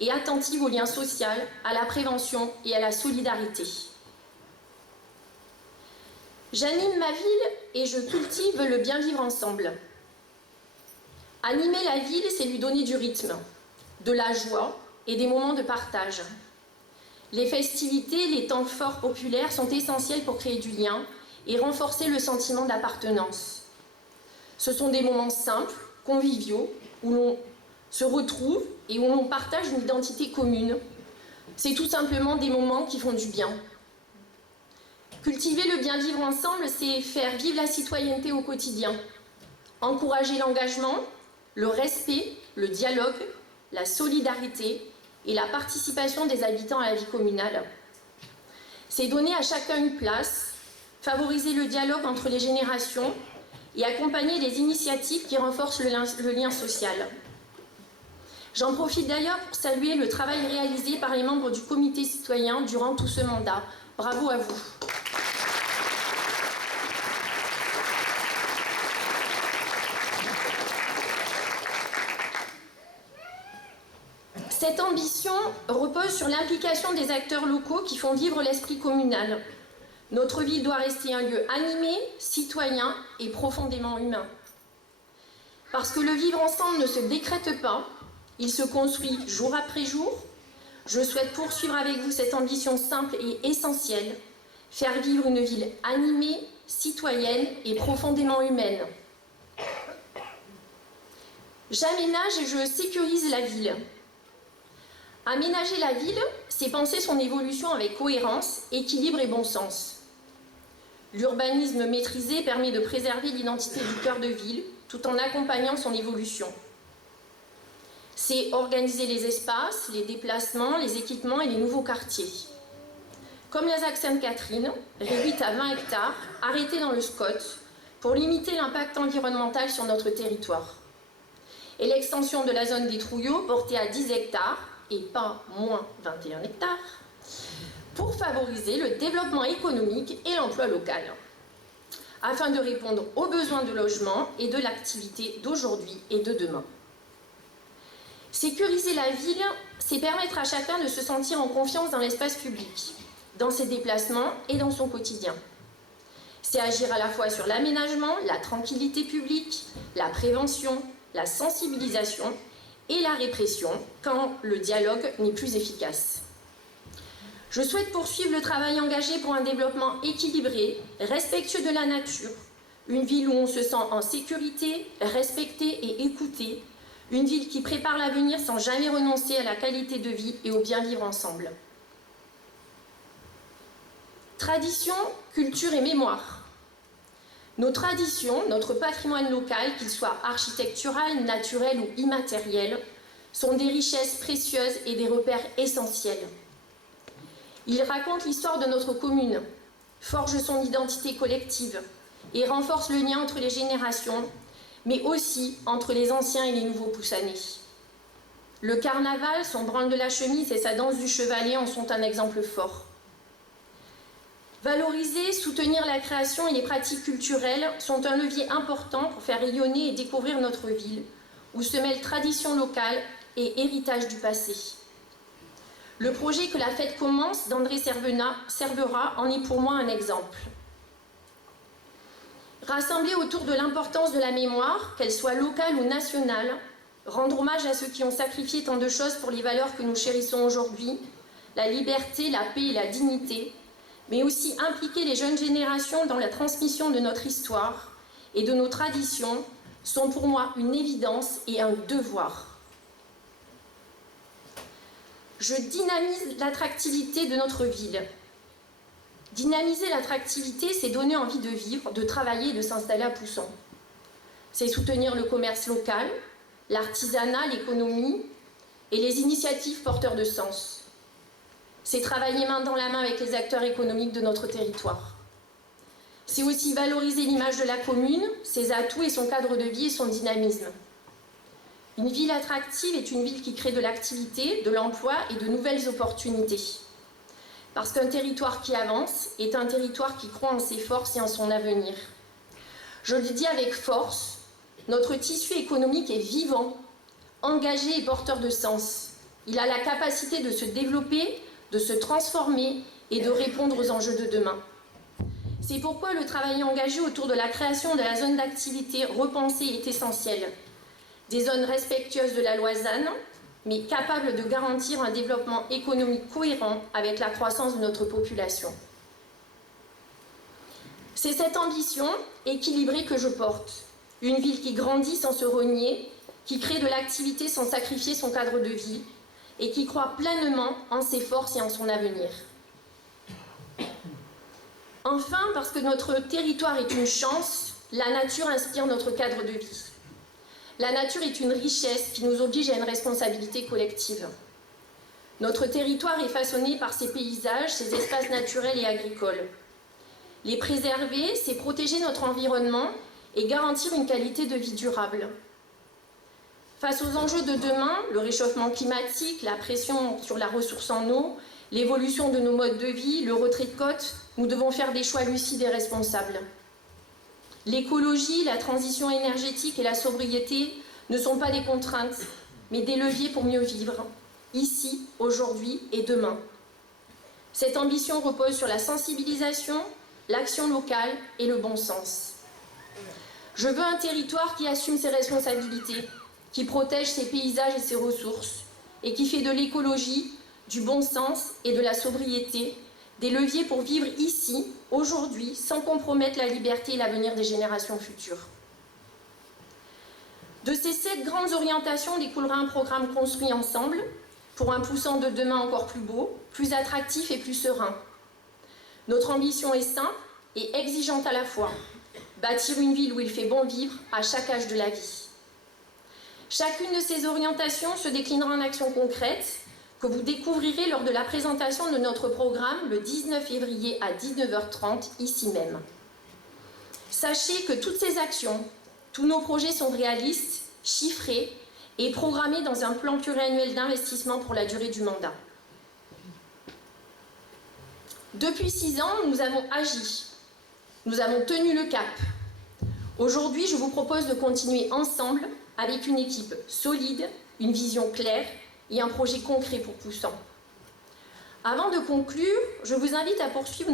et attentive au lien social, à la prévention et à la solidarité. J'anime ma ville et je cultive le bien vivre ensemble. Animer la ville, c'est lui donner du rythme, de la joie et des moments de partage. Les festivités, les temps forts populaires sont essentiels pour créer du lien et renforcer le sentiment d'appartenance. Ce sont des moments simples, conviviaux, où l'on se retrouve et où l'on partage une identité commune. C'est tout simplement des moments qui font du bien. Cultiver le bien vivre ensemble, c'est faire vivre la citoyenneté au quotidien, encourager l'engagement, le respect, le dialogue, la solidarité et la participation des habitants à la vie communale. C'est donner à chacun une place, favoriser le dialogue entre les générations et accompagner les initiatives qui renforcent le lien social. J'en profite d'ailleurs pour saluer le travail réalisé par les membres du comité citoyen durant tout ce mandat. Bravo à vous. Cette ambition repose sur l'implication des acteurs locaux qui font vivre l'esprit communal. Notre ville doit rester un lieu animé, citoyen et profondément humain. Parce que le vivre ensemble ne se décrète pas, il se construit jour après jour. Je souhaite poursuivre avec vous cette ambition simple et essentielle, faire vivre une ville animée, citoyenne et profondément humaine. J'aménage et je sécurise la ville. Aménager la ville, c'est penser son évolution avec cohérence, équilibre et bon sens. L'urbanisme maîtrisé permet de préserver l'identité du cœur de ville tout en accompagnant son évolution. C'est organiser les espaces, les déplacements, les équipements et les nouveaux quartiers. Comme la ZAC Sainte-Catherine, réduite à 20 hectares, arrêtée dans le SCOT, pour limiter l'impact environnemental sur notre territoire. Et l'extension de la zone des Trouillots, portée à 10 hectares, et pas moins 21 hectares, pour favoriser le développement économique et l'emploi local, afin de répondre aux besoins de logement et de l'activité d'aujourd'hui et de demain. Sécuriser la ville, c'est permettre à chacun de se sentir en confiance dans l'espace public, dans ses déplacements et dans son quotidien. C'est agir à la fois sur l'aménagement, la tranquillité publique, la prévention, la sensibilisation et la répression quand le dialogue n'est plus efficace. Je souhaite poursuivre le travail engagé pour un développement équilibré, respectueux de la nature, une ville où on se sent en sécurité, respecté et écouté, une ville qui prépare l'avenir sans jamais renoncer à la qualité de vie et au bien vivre ensemble. Tradition, culture et mémoire. Nos traditions, notre patrimoine local, qu'il soit architectural, naturel ou immatériel, sont des richesses précieuses et des repères essentiels. Ils racontent l'histoire de notre commune, forgent son identité collective et renforcent le lien entre les générations, mais aussi entre les anciens et les nouveaux Poussanais. Le carnaval, son branle de la chemise et sa danse du chevalet en sont un exemple fort. Valoriser, soutenir la création et les pratiques culturelles sont un levier important pour faire rayonner et découvrir notre ville, où se mêlent tradition locale et héritage du passé. Le projet Que la fête commence d'André Cervera en est pour moi un exemple. Rassembler autour de l'importance de la mémoire, qu'elle soit locale ou nationale, rendre hommage à ceux qui ont sacrifié tant de choses pour les valeurs que nous chérissons aujourd'hui, la liberté, la paix et la dignité, mais aussi impliquer les jeunes générations dans la transmission de notre histoire et de nos traditions, sont pour moi une évidence et un devoir. Je dynamise l'attractivité de notre ville. Dynamiser l'attractivité, c'est donner envie de vivre, de travailler et de s'installer à Poussan. C'est soutenir le commerce local, l'artisanat, l'économie et les initiatives porteurs de sens. C'est travailler main dans la main avec les acteurs économiques de notre territoire. C'est aussi valoriser l'image de la commune, ses atouts et son cadre de vie et son dynamisme. Une ville attractive est une ville qui crée de l'activité, de l'emploi et de nouvelles opportunités. Parce qu'un territoire qui avance est un territoire qui croit en ses forces et en son avenir. Je le dis avec force, notre tissu économique est vivant, engagé et porteur de sens. Il a la capacité de se développer, de se transformer et de répondre aux enjeux de demain. C'est pourquoi le travail engagé autour de la création de la zone d'activité repensée est essentiel. Des zones respectueuses de la loi ZAN, mais capables de garantir un développement économique cohérent avec la croissance de notre population. C'est cette ambition équilibrée que je porte. Une ville qui grandit sans se renier, qui crée de l'activité sans sacrifier son cadre de vie, et qui croit pleinement en ses forces et en son avenir. Enfin, parce que notre territoire est une chance, la nature inspire notre cadre de vie. La nature est une richesse qui nous oblige à une responsabilité collective. Notre territoire est façonné par ses paysages, ses espaces naturels et agricoles. Les préserver, c'est protéger notre environnement et garantir une qualité de vie durable. Face aux enjeux de demain, le réchauffement climatique, la pression sur la ressource en eau, l'évolution de nos modes de vie, le retrait de côtes, nous devons faire des choix lucides et responsables. L'écologie, la transition énergétique et la sobriété ne sont pas des contraintes, mais des leviers pour mieux vivre, ici, aujourd'hui et demain. Cette ambition repose sur la sensibilisation, l'action locale et le bon sens. Je veux un territoire qui assume ses responsabilités, qui protège ses paysages et ses ressources, et qui fait de l'écologie, du bon sens et de la sobriété des leviers pour vivre ici, aujourd'hui, sans compromettre la liberté et l'avenir des générations futures. De ces 7 grandes orientations découlera un programme construit ensemble pour un Poussan de demain encore plus beau, plus attractif et plus serein. Notre ambition est simple et exigeante à la fois, bâtir une ville où il fait bon vivre à chaque âge de la vie. Chacune de ces orientations se déclinera en actions concrètes que vous découvrirez lors de la présentation de notre programme le 19 février à 19h30, ici même. Sachez que toutes ces actions, tous nos projets sont réalistes, chiffrés et programmés dans un plan pluriannuel d'investissement pour la durée du mandat. Depuis 6 ans, nous avons agi. Nous avons tenu le cap. Aujourd'hui, je vous propose de continuer ensemble avec une équipe solide, une vision claire et un projet concret pour Poussan. Avant de conclure, je vous invite à poursuivre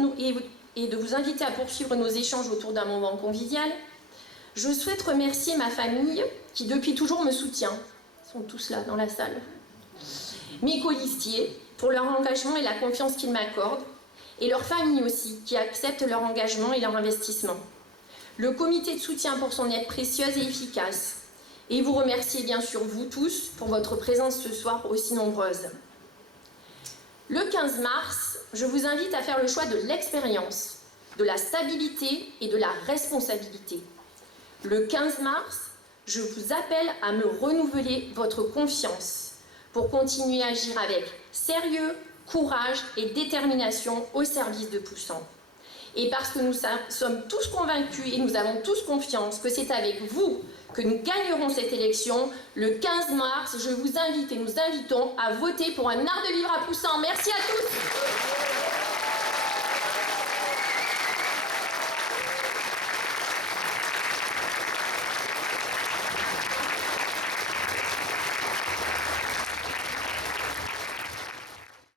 nos échanges autour d'un moment convivial. Je souhaite remercier ma famille qui depuis toujours me soutient. Ils sont tous là dans la salle. Mes colistiers pour leur engagement et la confiance qu'ils m'accordent, et leurs familles aussi qui acceptent leur engagement et leur investissement. Le comité de soutien pour son aide précieuse et efficace. Et vous remercier bien sûr vous tous pour votre présence ce soir aussi nombreuse. Le 15 mars, je vous invite à faire le choix de l'expérience, de la stabilité et de la responsabilité. Le 15 mars, je vous appelle à me renouveler votre confiance pour continuer à agir avec sérieux, courage et détermination au service de Poussant. Et parce que nous sommes tous convaincus et nous avons tous confiance que c'est avec vous que nous gagnerons cette élection, le 15 mars, je vous invite et nous invitons à voter pour un art de vivre à Poussant. Merci à tous.